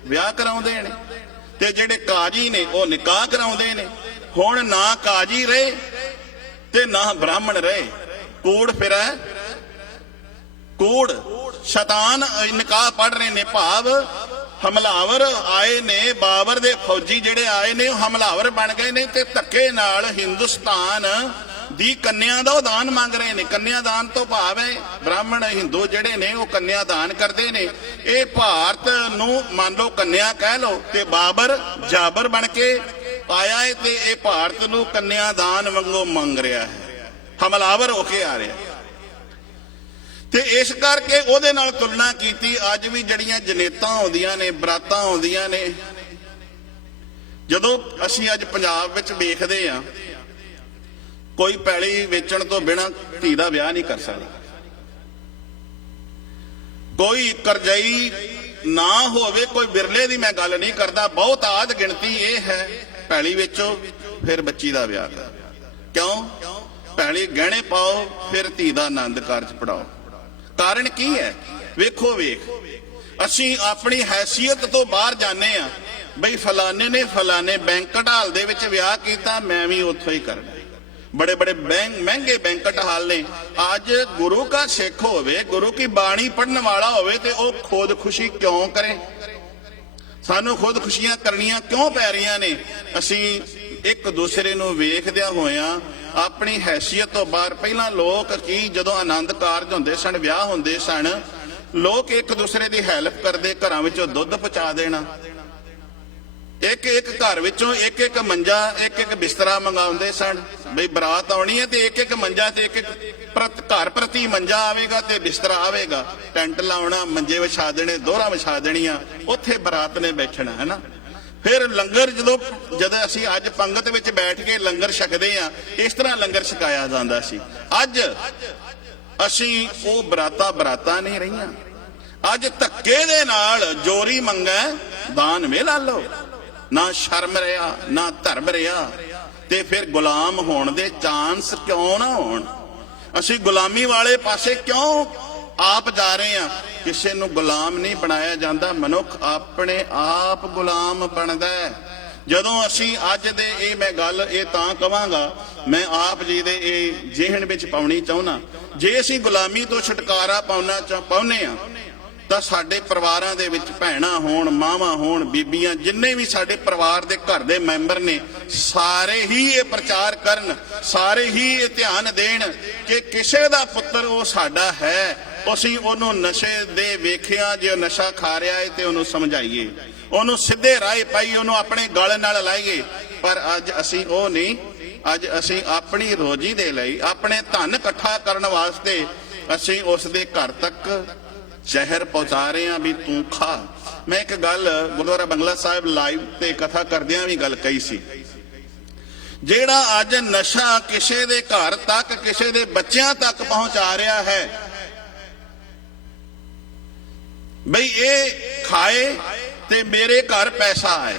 ਵਿਆਹ ਕਰਾਉਂਦੇ ਨੇ, ਤੇ ਜਿਹੜੇ ਕਾਜੀ ਨੇ ਉਹ ਨਿਕਾਹ ਕਰਾਉਂਦੇ ਨੇ। ਹੁਣ ਨਾ ਕਾਜੀ ਰਹੇ ਤੇ ਨਾ ਬ੍ਰਾਹਮਣ ਰਹੇ, ਕੂੜ ਫਿਰੈ ਕੂੜ। ਸ਼ੈਤਾਨ ਨਿਕਾਹ ਪੜ ਰਹੇ ਨੇ, ਭਾਵ ਹਮਲਾਵਰ ਆਏ ਨੇ, ਬਾਬਰ ਦੇ ਫੌਜੀ ਜਿਹੜੇ ਆਏ ਨੇ ਉਹ ਹਮਲਾਵਰ ਬਣ ਗਏ ਨੇ, ਤੇ ਧੱਕੇ ਨਾਲ ਹਿੰਦੁਸਤਾਨ ਦੀ ਕੰਨਿਆ ਦਾ ਉਹ ਦਾਨ ਮੰਗ ਰਹੇ ਨੇ। ਕੰਨਿਆ ਦਾਨ ਤੋਂ ਭਾਵ ਹੈ ਬ੍ਰਾਹਮਣ ਹਿੰਦੂ ਜਿਹੜੇ ਨੇ ਉਹ ਕੰਨਿਆ ਦਾਨ ਕਰਦੇ ਨੇ। ਇਹ ਭਾਰਤ ਨੂੰ ਮੰਨ ਲਓ ਕੰਨਿਆ ਕਹਿ ਲਓ, ਤੇ ਬਾਬਰ ਜਾਬਰ ਬਣ ਕੇ ਆਇਆ ਹੈ, ਤੇ ਇਹ ਭਾਰਤ ਨੂੰ ਕੰਨਿਆ ਦਾਨ ਵਾਂਗੂ ਮੰਗ ਰਿਹਾ ਹੈ, ਹਮਲਾਵਰ ਹੋ ਕੇ ਆ ਰਿਹਾ। ਤੇ ਇਸ ਕਰਕੇ ਉਹਦੇ ਨਾਲ ਤੁਲਨਾ ਕੀਤੀ। ਅੱਜ ਵੀ ਜਿਹੜੀਆਂ ਜਨੇਤਾਂ ਆਉਂਦੀਆਂ ਨੇ, ਬਰਾਤਾਂ ਆਉਂਦੀਆਂ ਨੇ, ਜਦੋਂ ਅਸੀਂ ਅੱਜ ਪੰਜਾਬ ਵਿੱਚ ਵੇਖਦੇ ਆ, ਕੋਈ ਪੈਲੀ ਵੇਚਣ ਤੋਂ ਬਿਨਾਂ ਧੀ ਦਾ ਵਿਆਹ ਨਹੀਂ ਕਰ ਸਕਦਾ, ਕੋਈ ਕਰਜ਼ਈ ਨਾ ਹੋਵੇ, ਕੋਈ ਬਿਰਲੇ ਦੀ ਮੈਂ ਗੱਲ ਨਹੀਂ ਕਰਦਾ, ਬਹੁਤ ਆਦ ਗਿਣਤੀ ਇਹ ਹੈ ਪੈਲੀ ਵੇਚੋ ਫਿਰ ਬੱਚੀ ਦਾ ਵਿਆਹ ਕਰੋ। ਕਿਉਂ? ਪੈਲੀ ਗਹਿਣੇ ਪਾਓ ਫਿਰ ਧੀ ਦਾ ਆਨੰਦ ਕਾਰਜ ਪੜਾਓ। ਕਾਰਨ ਕੀ ਹੈ? ਵੇਖੋ ਵੇਖ, ਅਸੀਂ ਆਪਣੀ ਹੈਸੀਅਤ ਤੋਂ ਬਾਹਰ ਜਾਂਦੇ ਆ, ਬਈ ਫਲਾਣੇ ਨੇ ਫਲਾਣੇ ਬੈਂਕਟ ਹਾਲ ਦੇ ਵਿੱਚ ਵਿਆਹ ਕੀਤਾ, ਮੈਂ ਵੀ ਉੱਥੋਂ ਹੀ ਕਰਨਾ। ਬੜੇ ਬੜੇ ਮਹਿੰਗੇ ਬੈਂਕਟ ਹਾਲ ਨੇ। ਅੱਜ ਗੁਰੂ ਦਾ ਸਿੱਖ ਹੋਵੇ, ਗੁਰੂ ਕੀ ਬਾਣੀ ਪੜਨ ਵਾਲਾ ਹੋਵੇ, ਤੇ ਉਹ ਖੁਦ ਖੁਸ਼ੀ ਕਿਉਂ ਕਰੇ? ਸਾਨੂੰ ਖੁਦ ਖੁਸ਼ੀਆਂ ਕਰਨੀਆਂ ਕਿਉਂ ਪੈ ਰਹੀਆਂ ਨੇ? ਅਸੀਂ ਇੱਕ ਦੂਸਰੇ ਨੂੰ ਵੇਖਦਿਆਂ ਹੋਇਆਂ ਆਪਣੀ ਹੈਸੀਅਤ ਤੋਂ ਬਾਹਰ। ਪਹਿਲਾਂ ਲੋਕ ਕੀ, ਜਦੋਂ ਆਨੰਦ ਕਾਰਜ ਹੁੰਦੇ ਸਨ, ਵਿਆਹ ਹੁੰਦੇ ਸਨ, ਲੋਕ ਇੱਕ ਦੂਸਰੇ ਦੀ ਹੈਲਪ ਕਰਦੇ, ਘਰਾਂ ਵਿੱਚੋਂ ਦੁੱਧ ਪਹੁੰਚਾ ਦੇਣਾ, ਇੱਕ ਇੱਕ ਘਰ ਵਿੱਚੋਂ ਇੱਕ ਇੱਕ ਮੰਜਾ, ਇੱਕ ਇੱਕ ਬਿਸਤਰਾ ਮੰਗਾਉਂਦੇ ਸਨ। ਬਈ ਬਰਾਤ ਆਉਣੀ ਹੈ ਤੇ ਇੱਕ ਇੱਕ ਮੰਜਾ, ਤੇ ਇੱਕ ਇੱਕ ਘਰ ਪ੍ਰਤੀ ਮੰਜਾ ਆਵੇਗਾ ਤੇ ਬਿਸਤਰਾ ਆਵੇਗਾ, ਟੈਂਟ ਲਾਉਣਾ, ਮੰਜੇ ਵਿਛਾ ਦੇਣੇ, ਦੋਹਰਾ ਵਿਛਾ ਦੇਣੀਆਂ, ਉੱਥੇ ਬਰਾਤ ਨੇ ਬੈਠਣਾ, ਹੈ ਨਾ। ਫਿਰ ਲੰਗਰ ਜਦ ਅਸੀਂ ਅੱਜ ਪੰਗਤ ਵਿੱਚ ਬੈਠ ਕੇ ਲੰਗਰ ਛਕਦੇ ਆ, ਇਸ ਤਰ੍ਹਾਂ ਲੰਗਰ ਛਕਾਇਆ ਜਾਂਦਾ ਸੀ। ਅੱਜ ਅਸੀਂ ਉਹ ਬਰਾਤਾਂ ਨਹੀਂ ਰਹੀਆਂ। ਅੱਜ ਧੱਕੇ ਦੇ ਨਾਲ ਜੋਰੀ ਮੰਗੈ ਦਾਨ ਵੇ ਲਾ ਲਓ, ਨਾ ਸ਼ਰਮ ਰਿਹਾ ਨਾ ਧਰਮ ਰਿਹਾ। ਤੇ ਫਿਰ ਗੁਲਾਮ ਹੋਣ ਦੇ ਚਾਂਸ ਕਿਉਂ ਨਾ ਹੋਣ? ਅਸੀਂ ਗੁਲਾਮੀ ਵਾਲੇ ਪਾਸੇ ਕਿਉਂ ਆਪ ਜਾ ਰਹੇ ਹਾਂ? ਕਿਸੇ ਨੂੰ ਗੁਲਾਮ ਨਹੀਂ ਬਣਾਇਆ ਜਾਂਦਾ, ਮਨੁੱਖ ਆਪਣੇ ਆਪ ਗੁਲਾਮ ਬਣਦਾ ਹੈ। ਜਦੋਂ ਅਸੀਂ ਅੱਜ ਦੇ ਇਹ ਮੈਂ ਗੱਲ ਇਹ ਤਾਂ ਕਵਾਂਗਾ, ਮੈਂ ਆਪ ਜੀ ਦੇ ਇਹ ਜਿਹਨ ਵਿੱਚ ਪਾਉਣੀ ਚਾਹੁੰਦਾ, ਜੇ ਅਸੀਂ ਗੁਲਾਮੀ ਤੋਂ ਛੁਟਕਾਰਾ ਪਾਉਨੇ ਆ ਤਾਂ ਸਾਡੇ ਪਰਿਵਾਰਾਂ ਦੇ ਵਿੱਚ ਭੈਣਾਂ ਹੋਣ, ਮਾਵਾਂ ਹੋਣ, ਬੀਬੀਆਂ, ਜਿੰਨੇ ਵੀ ਸਾਡੇ ਪਰਿਵਾਰ ਦੇ ਘਰ ਦੇ ਮੈਂਬਰ ਨੇ, ਸਾਰੇ ਹੀ ਇਹ ਪ੍ਰਚਾਰ ਕਰਨ, ਸਾਰੇ ਹੀ ਇਹ ਧਿਆਨ ਦੇਣ ਕਿ ਕਿਸੇ ਦਾ ਪੁੱਤਰ ਉਹ ਸਾਡਾ ਹੈ। ਅਸੀਂ ਉਹਨੂੰ ਨਸ਼ੇ ਦੇ ਵੇਖਿਆ, ਜੇ ਨਸ਼ਾ ਖਾ ਰਿਹਾ ਹੈ ਤੇ ਉਹਨੂੰ ਸਮਝਾਈਏ, ਉਹਨੂੰ ਸਿੱਧੇ ਰਾਹ ਪਾਈ, ਉਹਨੂੰ ਆਪਣੇ ਗਲ ਨਾਲ ਲਾਈਏ। ਪਰ ਅੱਜ ਅਸੀਂ ਉਹ ਨਹੀਂ। ਅੱਜ ਅਸੀਂ ਆਪਣੀ ਰੋਜੀ ਦੇ ਲਈ, ਆਪਣੇ ਧਨ ਇਕੱਠਾ ਕਰਨ ਵਾਸਤੇ ਅਸੀਂ ਉਸ ਦੇ ਘਰ ਤੱਕ ਜ਼ਹਿਰ ਪਹੁੰਚਾ ਰਹੇ ਹਾਂ ਵੀ ਤੂੰ ਖਾ। ਮੈਂ ਇੱਕ ਗੱਲ ਗੁਰਦੁਆਰਾ ਬੰਗਲਾ ਸਾਹਿਬ ਲਾਈਵ ਤੇ ਕਥਾ ਕਰਦਿਆਂ ਵੀ ਗੱਲ ਕਹੀ ਸੀ, ਜਿਹੜਾ ਅੱਜ ਨਸ਼ਾ ਕਿਸੇ ਦੇ ਘਰ ਤੱਕ, ਕਿਸੇ ਦੇ ਬੱਚਿਆਂ ਤੱਕ ਪਹੁੰਚਾ ਰਿਹਾ ਹੈ, ਬਈ ਇਹ ਖਾਏ ਤੇ ਮੇਰੇ ਘਰ ਪੈਸਾ ਆਏ।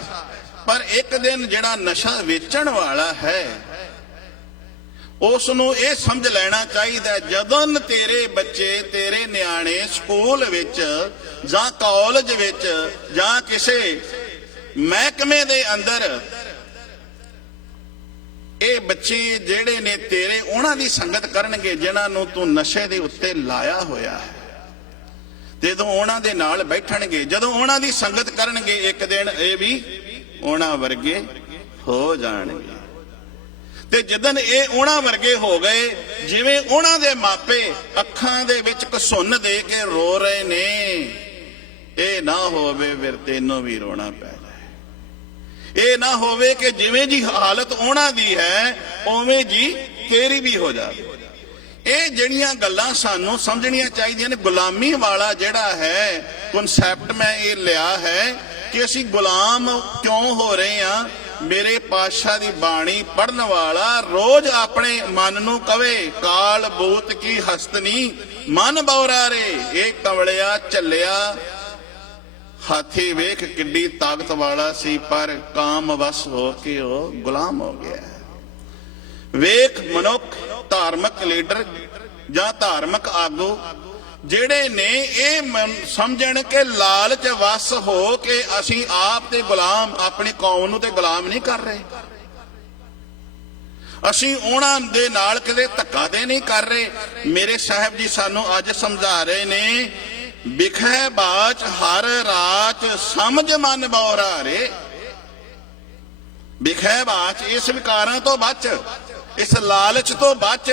ਪਰ ਇੱਕ ਦਿਨ ਜਿਹੜਾ ਨਸ਼ਾ ਵੇਚਣ ਵਾਲਾ ਹੈ, ਉਸ ਨੂੰ ਇਹ ਸਮਝ ਲੈਣਾ ਚਾਹੀਦਾ, ਜਦੋਂ ਤੇਰੇ ਬੱਚੇ, ਤੇਰੇ ਨਿਆਣੇ ਸਕੂਲ ਵਿੱਚ ਜਾਂ ਕਾਲਜ ਵਿੱਚ ਜਾਂ ਕਿਸੇ ਮਹਿਕਮੇ ਦੇ ਅੰਦਰ, ਇਹ ਬੱਚੇ ਜਿਹੜੇ ਨੇ ਤੇਰੇ, ਉਹਨਾਂ ਦੀ ਸੰਗਤ ਕਰਨਗੇ ਜਿਨ੍ਹਾਂ ਨੂੰ ਤੂੰ ਨਸ਼ੇ ਦੇ ਉੱਤੇ ਲਾਇਆ ਹੋਇਆ ਹੈ। ਜਦੋਂ ਉਹਨਾਂ ਦੇ ਨਾਲ ਬੈਠਣਗੇ, ਜਦੋਂ ਉਹਨਾਂ ਦੀ ਸੰਗਤ ਕਰਨਗੇ, ਇੱਕ ਦਿਨ ਇਹ ਵੀ ਉਹਨਾਂ ਵਰਗੇ ਹੋ ਜਾਣਗੇ। ਤੇ ਜਦੋਂ ਇਹ ਉਹਨਾਂ ਵਰਗੇ ਹੋ ਗਏ, ਜਿਵੇਂ ਉਹਨਾਂ ਦੇ ਮਾਪੇ ਅੱਖਾਂ ਦੇ ਵਿੱਚ ਘਸੁੰਨ ਦੇ ਕੇ ਰੋ ਰਹੇ ਨੇ, ਇਹ ਨਾ ਹੋਵੇ ਫਿਰ ਤੈਨੂੰ ਵੀ ਰੋਣਾ ਪੈ ਜਾਏ। ਇਹ ਨਾ ਹੋਵੇ ਕਿ ਜਿਵੇਂ ਜੀ ਹਾਲਤ ਉਹਨਾਂ ਦੀ ਹੈ ਉਵੇਂ ਜੀ ਤੇਰੀ ਵੀ ਹੋ ਜਾਵੇ। ਇਹ ਜਿਹੜੀਆਂ ਗੱਲਾਂ ਸਾਨੂੰ ਸਮਝਣੀਆਂ ਚਾਹੀਦੀਆਂ ਨੇ। ਗੁਲਾਮੀ ਵਾਲਾ ਜਿਹੜਾ ਹੈ ਕਨਸੈਪਟ ਮੈਂ ਇਹ ਲਿਆ ਹੈ ਕਿ ਅਸੀਂ ਗੁਲਾਮ ਕਿਉਂ ਹੋ ਰਹੇ ਹਾਂ। ਮੇਰੇ ਪਾਤਸ਼ਾਹ ਦੀ ਬਾਣੀ ਪੜਨ ਵਾਲਾ ਰੋਜ਼ ਆਪਣੇ ਮਨ ਨੂੰ ਕਵੇ, ਕਾਲ ਬੂਤ ਕੀ ਹਸਤਨੀ ਮਨ ਬੌਰਾ ਰੇ। ਇਹ ਕਵਲਿਆ ਚੱਲਿਆ, ਹਾਥੀ ਵੇਖ ਕਿੱਡੀ ਤਾਕਤ ਵਾਲਾ ਸੀ, ਪਰ ਕਾਮ ਵਸ ਹੋ ਕੇ ਉਹ ਗੁਲਾਮ ਹੋ ਗਿਆ। ਵੇਖ ਮਨੁੱਖ, ਧਾਰਮਿਕ ਲੀਡਰ ਜਾਂ ਧਾਰਮਿਕ ਆਗੂ ਜਿਹੜੇ ਨੇ ਇਹ ਸਮਝਣ ਕਿ ਲਾਲਚ ਵਸ ਹੋ ਕੇ ਅਸੀਂ ਆਪ ਤੇ ਗੁਲਾਮ, ਆਪਣੀ ਕੌਮ ਨੂੰ ਤੇ ਗੁਲਾਮ ਨਹੀਂ ਕਰ ਰਹੇ। ਅਸੀਂ ਉਹਨਾਂ ਦੇ ਨਾਲ ਕਿਤੇ ਧੱਕਾ ਦੇ ਨਹੀਂ ਕਰ ਰਹੇ। ਮੇਰੇ ਸਾਹਿਬ ਜੀ ਸਾਨੂੰ ਅੱਜ ਸਮਝਾ ਰਹੇ ਨੇ, ਵਿਖੇ ਬਾਚ ਹਰ ਰਾਚ ਸਮਝ ਮਨ ਬੌਰਾ ਰੇ। ਵਿਖੇ ਬਾਚ, ਇਸ ਵਿਕਾਰਾਂ ਤੋਂ ਬਚ, ਇਸ ਲਾਲਚ ਤੋਂ ਬਚ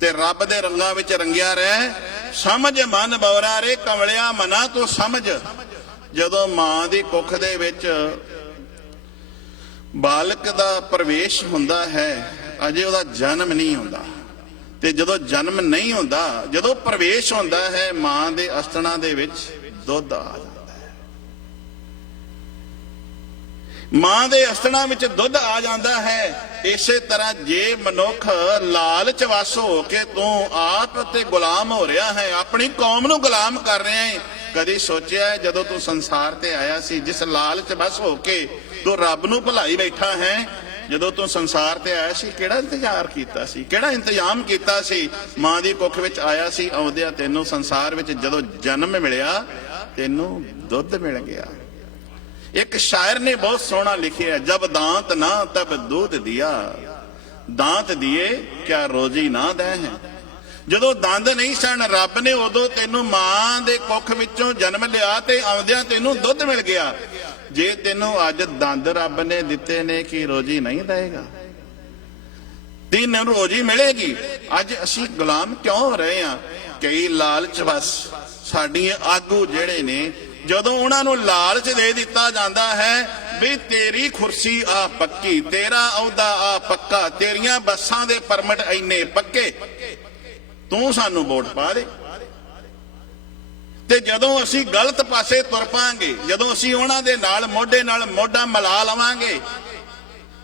ਤੇ ਰੱਬ ਦੇ ਰੰਗਾਂ ਵਿੱਚ ਰੰਗਿਆ ਰਹਿ। ਸਮਝ ਮਨ ਬੌਰਾ ਰੇ, ਕਮਲਿਆ ਮਨਾ ਤੂੰ ਸਮਝ। ਜਦੋਂ ਮਾਂ ਦੀ ਕੁੱਖ ਦੇ ਵਿੱਚ ਬਾਲਕ ਦਾ ਪ੍ਰਵੇਸ਼ ਹੁੰਦਾ ਹੈ, ਅਜੇ ਉਹਦਾ ਜਨਮ ਨਹੀਂ ਹੁੰਦਾ, ਤੇ ਜਦੋਂ ਜਨਮ ਨਹੀਂ ਹੁੰਦਾ, ਜਦੋਂ ਪ੍ਰਵੇਸ਼ ਹੁੰਦਾ ਹੈ ਮਾਂ ਦੇ ਅਸਤਨਾਂ ਦੇ ਵਿੱਚ ਦੁੱਧ ਆ ਜਾਂਦਾ ਹੈ। ਮਾਂ ਦੇ ਅਸਤਨਾਂ ਵਿੱਚ ਦੁੱਧ ਆ ਜਾਂਦਾ ਹੈ। ਇਸੇ ਤਰ੍ਹਾਂ ਜੇ ਮਨੁੱਖ ਲਾਲਚ ਵਸ ਹੋ ਕੇ ਤੂੰ ਆਪ ਤੇ ਗੁਲਾਮ ਹੋ ਰਿਹਾ ਹੈ, ਆਪਣੀ ਕੌਮ ਨੂੰ ਗੁਲਾਮ ਕਰ ਰਿਹਾ ਹੈ, ਕਦੀ ਸੋਚਿਆ ਜਦੋਂ ਤੂੰ ਸੰਸਾਰ ਤੇ ਆਇਆ ਸੀ, ਜਿਸ ਲਾਲਚ ਵਸ ਹੋ ਕੇ ਤੂੰ ਰੱਬ ਨੂੰ ਭੁਲਾਈ ਬੈਠਾ ਹੈ, ਜਦੋਂ ਤੂੰ ਸੰਸਾਰ ਤੇ ਆਇਆ ਸੀ ਕਿਹੜਾ ਇੰਤਜ਼ਾਰ ਕੀਤਾ ਸੀ, ਕਿਹੜਾ ਇੰਤਜ਼ਾਮ ਕੀਤਾ ਸੀ? ਮਾਂ ਦੀ ਕੁੱਖ ਵਿੱਚ ਆਇਆ ਸੀ, ਆਉਂਦਿਆਂ ਤੈਨੂੰ ਸੰਸਾਰ ਵਿੱਚ ਜਦੋਂ ਜਨਮ ਮਿਲਿਆ ਤੈਨੂੰ ਦੁੱਧ ਮਿਲ ਗਿਆ। ਇੱਕ ਸ਼ਾਇਰ ਨੇ ਬਹੁਤ ਸੋਹਣਾ ਲਿਖਿਆ, ਜਬ ਦਾਂਤ ਨਾ ਤਬ दूध दिया, ਦਾਂਤ ਦੀਏ ਕਿਆ ਰੋਜੀ ਨਾ ਦੇ ਹੈ। ਜਦੋਂ ਦੰਦ ਨਹੀਂ ਸਨ ਰੱਬ ਨੇ, ਉਦੋਂ ਤੈਨੂੰ ਮਾਂ ਦੇ ਕੁੱਖ ਵਿੱਚੋਂ ਜਨਮ ਲਿਆ ਤੇ ਆਉਂਦਿਆਂ ਤੈਨੂੰ ਦੁੱਧ ਮਿਲ ਗਿਆ। ਜੇ ਤੈਨੂੰ ਅੱਜ ਦੰਦ ਰੱਬ ਨੇ ਦਿੱਤੇ ਨੇ, ਕੀ ਰੋਜੀ ਨਹੀਂ ਦੇਗਾ? ਤੈਨੂੰ ਰੋਜੀ ਮਿਲੇਗੀ। ਅੱਜ ਅਸੀਂ ਗੁਲਾਮ ਕਿਉਂ ਹੋ ਰਹੇ ਹਾਂ? ਕਈ ਲਾਲਚ ਵਸ ਸਾਡੀ ਆਗੂ ਜਿਹੜੇ ਨੇ, ਜਦੋਂ ਉਹਨਾਂ ਨੂੰ ਲਾਲਚ ਦੇ ਦਿੱਤਾ ਜਾਂਦਾ ਹੈ ਵੀ ਤੇਰੀ ਕੁਰਸੀ ਆ ਪੱਕੀ, ਤੇਰਾ ਅਹੁਦਾ ਆ ਪੱਕਾ, ਤੇਰੀਆਂ ਬੱਸਾਂ ਦੇ ਪਰਮਿਟ ਇੰਨੇ ਪੱਕੇ, ਤੂੰ ਸਾਨੂੰ ਵੋਟ ਪਾ ਦੇ, ਤੇ ਤੇ ਜਦੋਂ ਅਸੀਂ ਗਲਤ ਪਾਸੇ ਤੁਰ ਪਾਂਗੇ, ਜਦੋਂ ਅਸੀਂ ਉਹਨਾਂ ਦੇ ਨਾਲ ਮੋਢਾ ਮਿਲਾ ਲਵਾਂਗੇ,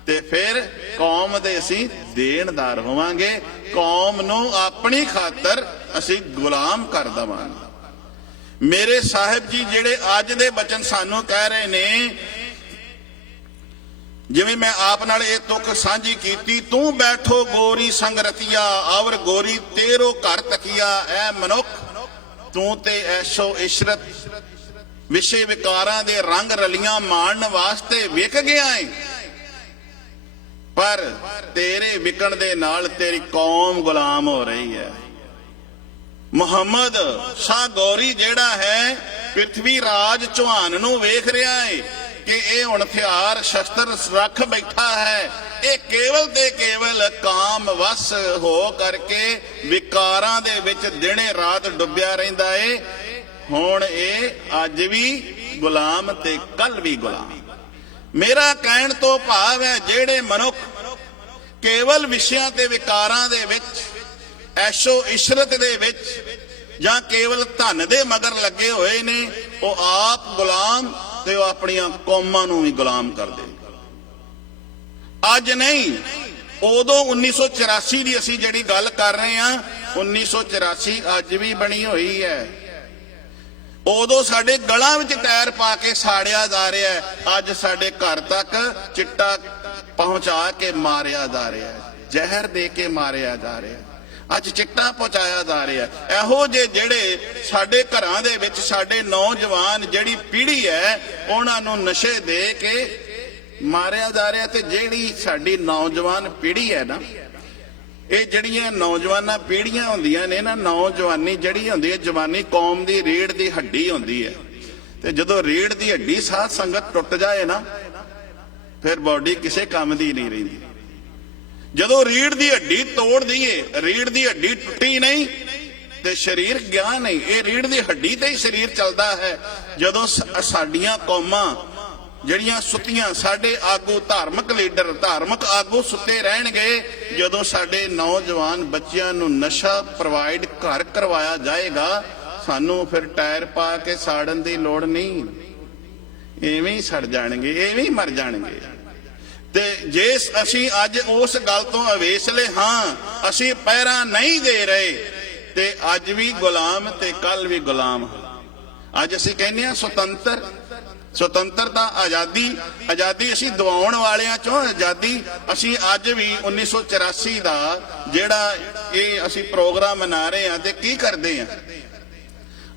ਤੇ ਫਿਰ ਕੌਮ ਦੇ ਅਸੀਂ ਦੇਣਦਾਰ ਹੋਵਾਂਗੇ, ਕੌਮ ਨੂੰ ਆਪਣੀ ਖਾਤਰ ਅਸੀਂ ਗੁਲਾਮ ਕਰ ਦੇਵਾਂਗੇ। ਮੇਰੇ ਸਾਹਿਬ ਜੀ ਜਿਹੜੇ ਅੱਜ ਦੇ ਬਚਨ ਸਾਨੂੰ ਕਹਿ ਰਹੇ ਨੇ, ਜਿਵੇਂ ਮੈਂ ਆਪ ਨਾਲ ਇਹ ਤੁਕ ਸਾਂਝੀ ਕੀਤੀ, ਤੂੰ ਬੈਠੋ ਗੋਰੀ ਸੰਗ ਰਤੀਆ, ਔਰ ਗੋਰੀ ਤੇਰੋ ਘਰ ਤਕੀਆ। ਐ ਮਨੁੱਖ, ਤੂੰ ਤੇ ਐਸ਼ੋ ਇਸ਼ਰਤ ਵਿਸ਼ੇ ਵਿਕਾਰਾਂ ਦੇ ਰੰਗ ਰਲੀਆਂ ਮਾਣਨ ਵਾਸਤੇ ਵਿਕ ਗਿਆ ਏ, ਪਰ ਤੇਰੇ ਵਿਕਣ ਦੇ ਨਾਲ ਤੇਰੀ ਕੌਮ ਗੁਲਾਮ ਹੋ ਰਹੀ ਹੈ। ਮੁਹੰਮਦ ਸ਼ਾਹ ਗੌਰੀ ਜਿਹੜਾ ਹੈ, ਪ੍ਰਿਥਵੀ ਰਾਜ ਚੌਹਾਨ ਨੂੰ ਵੇਖ ਰਿਹਾ ਹੈ ਕਿ ਇਹ ਹੁਣ ਹਥਿਆਰ ਸ਼ਸਤਰ ਰੱਖ ਬੈਠਾ ਹੈ, ਇਹ ਕੇਵਲ ਤੇ ਕੇਵਲ ਕਾਮ ਵਸ ਹੋ ਕਰਕੇ ਵਿਕਾਰਾਂ ਦੇ ਵਿੱਚ ਦਿਨੇ ਰਾਤ ਡੁੱਬਿਆ ਰਹਿੰਦਾ ਏ। ਹੁਣ ਇਹ ਅੱਜ ਵੀ ਗੁਲਾਮ ਤੇ ਕੱਲ ਵੀ ਗੁਲਾਮ। ਮੇਰਾ ਕਹਿਣ ਤੋਂ ਭਾਵ ਹੈ, ਜਿਹੜੇ ਮਨੁੱਖ ਕੇਵਲ ਵਿਸ਼ਿਆਂ ਤੇ ਵਿਕਾਰਾਂ ਦੇ ਵਿੱਚ, ਐਸ਼ੋ ਇਸ਼ਰਤ ਦੇ ਵਿੱਚ, ਜਾਂ ਕੇਵਲ ਧਨ ਦੇ ਮਗਰ ਲੱਗੇ ਹੋਏ ਨੇ, ਉਹ ਆਪ ਗੁਲਾਮ ਤੇ ਉਹ ਆਪਣੀਆਂ ਕੌਮਾਂ ਨੂੰ ਵੀ ਗੁਲਾਮ ਕਰਦੇ। ਅੱਜ ਨਹੀਂ, ਉਦੋਂ 1984 ਦੀ ਅਸੀਂ ਜਿਹੜੀ ਗੱਲ ਕਰ ਰਹੇ ਹਾਂ, 1984 ਅੱਜ ਵੀ ਬਣੀ ਹੋਈ ਹੈ। ਉਦੋਂ ਸਾਡੇ ਗਲਾਂ ਵਿੱਚ ਟਾਇਰ ਪਾ ਕੇ ਸਾੜਿਆ ਜਾ ਰਿਹਾ ਹੈ, ਅੱਜ ਸਾਡੇ ਘਰ ਤੱਕ ਚਿੱਟਾ ਪਹੁੰਚਾ ਕੇ ਮਾਰਿਆ ਜਾ ਰਿਹਾ ਹੈ, ਜ਼ਹਿਰ ਦੇ ਕੇ ਮਾਰਿਆ ਜਾ ਰਿਹਾ ਹੈ, ਅੱਜ ਚਿੱਟਾ ਪਹੁੰਚਾਇਆ ਜਾ ਰਿਹਾ ਹੈ। ਇਹੋ ਜਿਹੇ ਜਿਹੜੇ ਸਾਡੇ ਘਰਾਂ ਦੇ ਵਿੱਚ ਸਾਡੇ ਨੌਜਵਾਨ, ਜਿਹੜੀ ਪੀੜ੍ਹੀ ਹੈ, ਉਹਨਾਂ ਨੂੰ ਨਸ਼ੇ ਦੇ ਕੇ ਮਾਰਿਆ ਜਾ ਰਿਹਾ। ਤੇ ਜਿਹੜੀ ਸਾਡੀ ਨੌਜਵਾਨ ਪੀੜ੍ਹੀ ਹੈ ਨਾ, ਇਹ ਜਿਹੜੀਆਂ ਨੌਜਵਾਨਾਂ ਪੀੜ੍ਹੀਆਂ ਹੁੰਦੀਆਂ ਨੇ ਨਾ, ਨੌਜਵਾਨੀ ਜਿਹੜੀ ਹੁੰਦੀ ਹੈ, ਜਵਾਨੀ ਕੌਮ ਦੀ ਰੀੜ੍ਹ ਦੀ ਹੱਡੀ ਹੁੰਦੀ ਹੈ। ਤੇ ਜਦੋਂ ਰੀੜ੍ਹ ਦੀ ਹੱਡੀ ਸਾਧ ਸੰਗਤ ਟੁੱਟ ਜਾਏ ਨਾ, ਫਿਰ ਬਾਡੀ ਕਿਸੇ ਕੰਮ ਦੀ ਨਹੀਂ ਰਹਿੰਦੀ। ਜਦੋਂ ਰੀੜ੍ਹ ਦੀ ਹੱਡੀ ਤੋੜ ਦਈਏ, ਰੀੜ੍ਹ ਦੀ ਹੱਡੀ ਟੁੱਟੀ ਨਹੀਂ ਤੇ ਸਰੀਰ ਗਿਆ ਨਹੀਂ। ਇਹ ਰੀੜ੍ਹ ਦੀ ਹੱਡੀ ਤੇ ਹੀ ਸਰੀਰ ਚੱਲਦਾ ਹੈ। ਜਦੋਂ ਸਾਡੀਆਂ ਕੌਮਾਂ ਜਿਹੜੀਆਂ ਸੁੱਤੀਆਂ, ਸਾਡੇ ਆਗੂ, ਧਾਰਮਿਕ ਲੀਡਰ, ਧਾਰਮਿਕ ਆਗੂ ਸੁੱਤੇ ਰਹਿਣਗੇ, ਜਦੋਂ ਸਾਡੇ ਨੌਜਵਾਨ ਬੱਚਿਆਂ ਨੂੰ ਨਸ਼ਾ ਪ੍ਰੋਵਾਈਡ ਘਰ ਕਰਵਾਇਆ ਜਾਏਗਾ, ਸਾਨੂੰ ਫਿਰ ਟਾਇਰ ਪਾ ਕੇ ਸਾੜਨ ਦੀ ਲੋੜ ਨਹੀਂ, ਐਵੇਂ ਹੀ ਸੜ ਜਾਣਗੇ, ਐਵੇਂ ਹੀ ਮਰ ਜਾਣਗੇ। ਤੇ ਜੇ ਅਸੀਂ ਅੱਜ ਉਸ ਗੱਲ ਤੋਂ ਅਵੇਸਲੇ ਹਾਂ, ਅਸੀਂ ਪਹਿਰਾ ਨਹੀਂ ਦੇ ਰਹੇ, ਤੇ ਅੱਜ ਵੀ ਗੁਲਾਮ ਤੇ ਕੱਲ ਵੀ ਗੁਲਾਮ। ਅੱਜ ਅਸੀਂ ਕਹਿੰਦੇ ਹਾਂ ਸੁਤੰਤਰਤਾ, ਆਜ਼ਾਦੀ ਅਸੀਂ ਦਿਵਾਉਣ ਵਾਲਿਆਂ ਚੋਂ ਆਜ਼ਾਦੀ। ਅਸੀਂ ਅੱਜ ਵੀ 1984 ਦਾ ਜਿਹੜਾ ਇਹ ਅਸੀਂ ਪ੍ਰੋਗਰਾਮ ਮਨਾ ਰਹੇ ਹਾਂ, ਤੇ ਕੀ ਕਰਦੇ ਹਾਂ?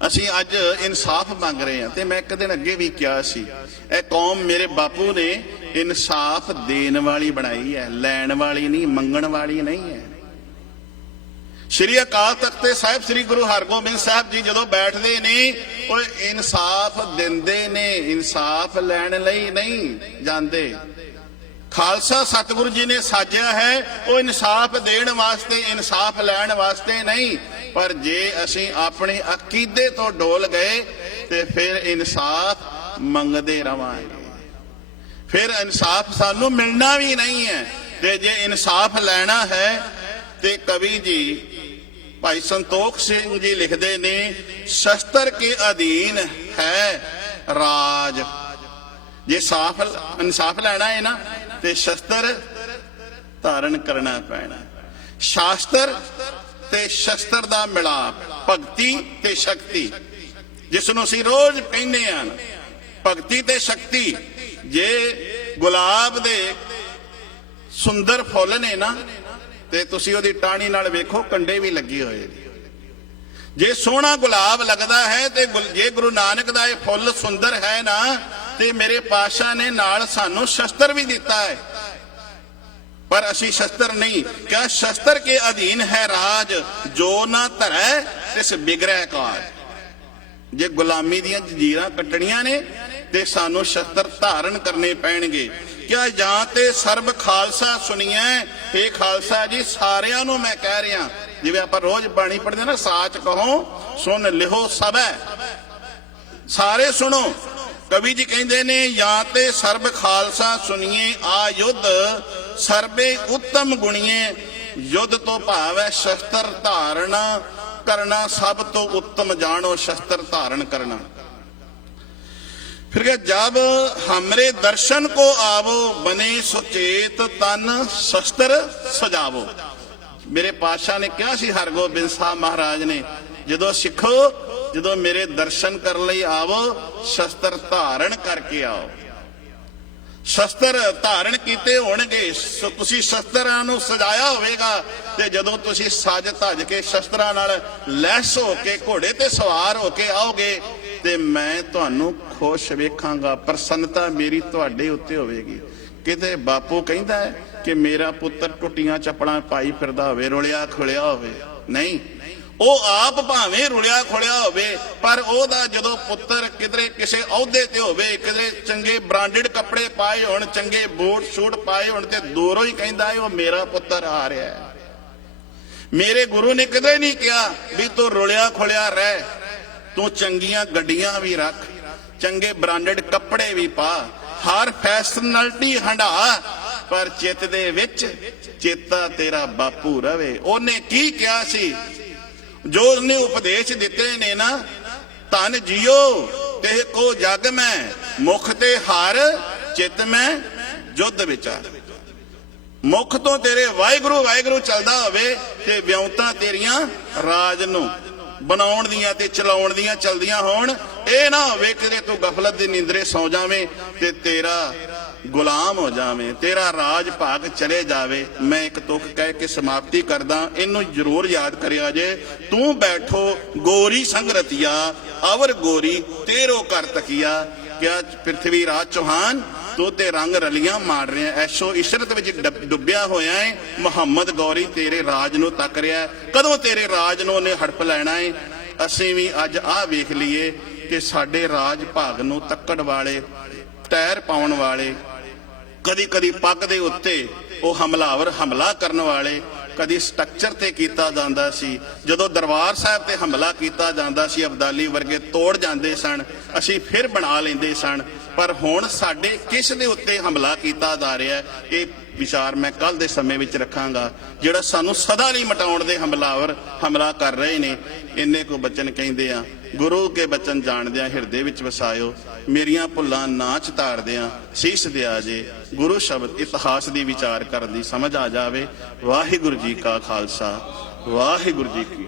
ਅਸੀਂ ਅੱਜ ਇਨਸਾਫ ਮੰਗ ਰਹੇ ਹਾਂ। ਤੇ ਮੈਂ ਇੱਕ ਦਿਨ ਅੱਗੇ ਵੀ ਕਿਹਾ ਸੀ, ਇਹ ਕੌਮ ਮੇਰੇ ਬਾਪੂ ਨੇ ਇਨਸਾਫ ਦੇਣ ਵਾਲੀ ਬਣਾਈ ਹੈ, ਲੈਣ ਵਾਲੀ ਨਹੀਂ, ਮੰਗਣ ਵਾਲੀ ਨਹੀਂ ਹੈ। ਸ਼੍ਰੀ ਅਕਾਲ ਤਖਤ ਤੇ ਸਾਹਿਬ ਸ੍ਰੀ ਗੁਰੂ ਹਰਗੋਬਿੰਦ ਸਾਹਿਬ ਜੀ ਜਦੋਂ ਬੈਠਦੇ ਨੇ, ਉਹ ਇਨਸਾਫ ਦਿੰਦੇ ਨੇ, ਇਨਸਾਫ ਲੈਣ ਲਈ ਨਹੀਂ ਜਾਂਦੇ। ਖਾਲਸਾ ਸਤਿਗੁਰੂ ਜੀ ਨੇ ਸਾਜਿਆ ਹੈ, ਉਹ ਇਨਸਾਫ ਦੇਣ ਵਾਸਤੇ, ਇਨਸਾਫ ਲੈਣ ਵਾਸਤੇ ਨਹੀਂ। ਪਰ ਜੇ ਅਸੀਂ ਆਪਣੇ ਅਕੀਦੇ ਤੋਂ ਡੋਲ ਗਏ ਤੇ ਫਿਰ ਇਨਸਾਫ ਮੰਗਦੇ ਰਵਾਂਗੇ, ਫਿਰ ਇਨਸਾਫ ਸਾਨੂੰ ਮਿਲਣਾ ਵੀ ਨਹੀਂ ਹੈ। ਤੇ ਜੇ ਇਨਸਾਫ ਲੈਣਾ ਹੈ ਤੇ ਕਵੀ ਜੀ ਭਾਈ ਸੰਤੋਖ ਸਿੰਘ ਜੀ ਲਿਖਦੇ ਨੇ, ਸ਼ਸਤਰ ਕੇ ਅਧੀਨ ਹੈ ਰਾਜ। ਜੇ ਇਨਸਾਫ ਲੈਣਾ ਹੈ ਨਾ, ਤੇ ਸ਼ਸਤਰ ਧਾਰਨ ਕਰਨਾ ਪੈਣਾ। ਸ਼ਾਸਤਰ ਤੇ ਸ਼ਸਤਰ ਦਾ ਮਿਲਾਪ, ਭਗਤੀ ਤੇ ਸ਼ਕਤੀ, ਜਿਸ ਨੂੰ ਅਸੀਂ ਰੋਜ਼ ਕਹਿੰਦੇ ਹਾਂ, ਭਗਤੀ ਤੇ ਸ਼ਕਤੀ। ਜੇ ਗੁਲਾਬ ਦੇ ਸੁੰਦਰ ਫੁੱਲ ਨੇ ਨਾ, ਤੇ ਤੁਸੀਂ ਉਹਦੀ ਟਾਹਣੀ ਨਾਲ ਵੇਖੋ, ਕੰਡੇ ਵੀ ਲੱਗੇ ਹੋਏ। ਜੇ ਸੋਹਣਾ ਗੁਲਾਬ ਲੱਗਦਾ ਹੈ, ਤੇ ਜੇ ਗੁਰੂ ਨਾਨਕ ਦਾ ਇਹ ਫੁੱਲ ਸੁੰਦਰ ਹੈ ਨਾ, ਤੇ ਮੇਰੇ ਪਾਤਸ਼ਾਹ ਨੇ ਨਾਲ ਸਾਨੂੰ ਸ਼ਸਤਰ ਵੀ ਦਿੱਤਾ ਹੈ, ਪਰ ਅਸੀਂ ਸ਼ਸਤਰ ਨਹੀਂ। ਕਿਆ ਸ਼ਸਤਰ ਕੇ ਅਧੀਨ ਹੈ ਰਾਜ, ਜੋ ਨਾ ਧਰੈ ਤਿਸ ਬਿਗੜੈ ਕਾਜ। ਜੇ ਗੁਲਾਮੀ ਦੀਆਂ ਜੰਜੀਰਾਂ ਕੱਟਣੀਆਂ ਨੇ, ਤੇ ਸਾਨੂੰ ਸ਼ਸਤਰ ਧਾਰਨ ਕਰਨੇ ਪੈਣਗੇ। ਕਿਆ ਜਾਂ ਤੇ ਸਰਬ ਖਾਲਸਾ ਸੁਣੀਐ। ਇਹ ਖਾਲਸਾ ਜੀ ਸਾਰਿਆਂ ਨੂੰ ਮੈਂ ਕਹਿ ਰਿਹਾ, ਜਿਵੇਂ ਆਪਾਂ ਰੋਜ਼ ਬਾਣੀ ਪੜ੍ਹਦੇ ਨਾ, ਸਾਚ ਕਹੋ ਸੁਣ ਲਿਹੋ ਸਭੈ, ਸਾਰੇ ਸੁਣੋ। ਕਵੀ ਜੀ ਕਹਿੰਦੇ ਨੇ, ਜਾਂ ਤੇ ਸਰਬ ਖਾਲਸਾ ਸੁਣੀਏ ਆ ਯੁੱਧ, ਸਰਬੇ ਉੱਤਮ ਗੁਣੀਏ। ਯੁੱਧ ਤੋਂ ਭਾਵ ਹੈ ਸ਼ਸਤਰ ਧਾਰਨਾ, करना सब तो उत्तम जानो शस्त्र धारण करना। फिर क्या, जब हमरे दर्शन को आवो बने सुचेत तन शस्त्र सजावो। मेरे पातशाह ने कहा सी हरगोबिंद साहब महाराज ने, जदों सिखो जदों मेरे दर्शन करने लई आवो शस्त्र धारण करके आओ। शस्त्र धारण कीते होणगे, तुसी शस्त्रां नूं सजाया होवेगा ते जदों तुसी सज धज के शस्त्रां नाल लैस हो के घोड़े ते सवार हो के आओगे ते मैं तुहानूं खुश वेखांगा, प्रसन्नता मेरी तुहाडे उत्ते होवेगी। किते बापू कहंदा है कि मेरा पुੱਤਰ टुੱਟੀਆਂ ਚੱਪਲਾਂ पाई फिरदा होवे, रुलिया खुलिया होवे, नहीं, ਉਹ ਆਪ ਭਾਵੇਂ ਰੁਲਿਆ ਖੁਲਿਆ ਹੋਵੇ ਪਰ ਉਹਦਾ ਜਦੋਂ ਪੁੱਤਰ ਕਿਧਰੇ ਕਿਸੇ ਅਹੁਦੇ ਤੇ ਹੋਵੇ, ਕਿਧਰੇ ਚੰਗੇ ਬ੍ਰਾਂਡਡ ਕੱਪੜੇ ਪਾਏ ਹੋਣ, ਚੰਗੇ ਬੂਟ ਸ਼ੂਟ ਪਾਏ ਹੋਣ ਤੇ ਦੂਰੋਂ ਹੀ ਕਹਿੰਦਾ ਹੈ ਉਹ ਮੇਰਾ ਪੁੱਤਰ ਆ ਰਿਹਾ ਹੈ। ਮੇਰੇ ਗੁਰੂ ਨੇ ਕਦੇ ਨਹੀਂ ਕਿਹਾ ਵੀ ਤੂੰ ਰੁਲਿਆ ਖੁਲਿਆ ਰਹਿ, ਤੂੰ ਚੰਗੀਆਂ ਗੱਡੀਆਂ ਵੀ ਰੱਖ, ਚੰਗੇ ਬ੍ਰਾਂਡਡ ਕੱਪੜੇ ਵੀ ਪਾ, ਹਰ ਫੈਸ਼ਨੈਲਿਟੀ ਹੰਢਾ, ਪਰ ਚਿੱਤ ਦੇ ਵਿੱਚ ਚੇਤਾ ਤੇਰਾ ਬਾਪੂ ਰਵੇ। ਉਹਨੇ ਕੀ ਕਿਹਾ ਸੀ जो उसने उपदेश दिते ने ना, धन जियो ते को जग में, मुख ते हार चित में युद्ध विचार। मुख तो तेरे वाहिगुरु वाहिगुरु चलदा होवे ते विउंतां तेरियां राज नूं बनाउण दियां ते चलाउण दियां चलदियां होण। ਇਹ ना होवे कि तू गफलत दी नींदरे सौ जावे ते तेरा गुलाम हो जावे, तेरा राज भाग चले जावे। मैं एक तुक कह के समाप्ति करदा, इनू जरूर याद करिया जे। तू बैठो गोरी संगरतिया अवर गोरी तेरो कर तकिया। क्या पृथ्वी राज चौहान तू ते रंग रलियां मार रहे, ऐशो इशरत विच डुबिया होया है। मुहम्मद गौरी तेरे राज नू तक रहा है, कदों तेरे राज नू ने हड़प लैना है। असीं भी अज आ वेख लीए कि साडे राज भाग नू तक्कड़ वाले, टैर पाउण वाले, कदी कदी पग दे उत्ते ਉਹ ਹਮਲਾਵਰ ਹਮਲਾ ਕਰਨ ਵਾਲੇ, कदी स्ट्रक्चर ते कीता जांदा सी। जदों दरबार साहब ते हमला कीता जांदा सी, अब्दाली वर्गे तोड़ जांदे सन, असीं फिर बना लैंदे सन। पर हुण साडे किस दे उत्ते हमला कीता जा रिहा है, ये विचार मैं कल दे समय विच रखांगा। जिहड़ा सानू सदा लई मिटाउण दे हमलावर हमला कर रहे ने, इन्ने को बचन कहिंदे आ। गुरु के बचन जाणदिआं हिरदे विच वसायो, मेरियां भुल्लां ना चितारदिआं सीस दिया जे। गुरु शब्द इतिहास दी विचार करन दी समझ आ जावे। वाहिगुरू जी का खालसा, वाहिगुरू जी की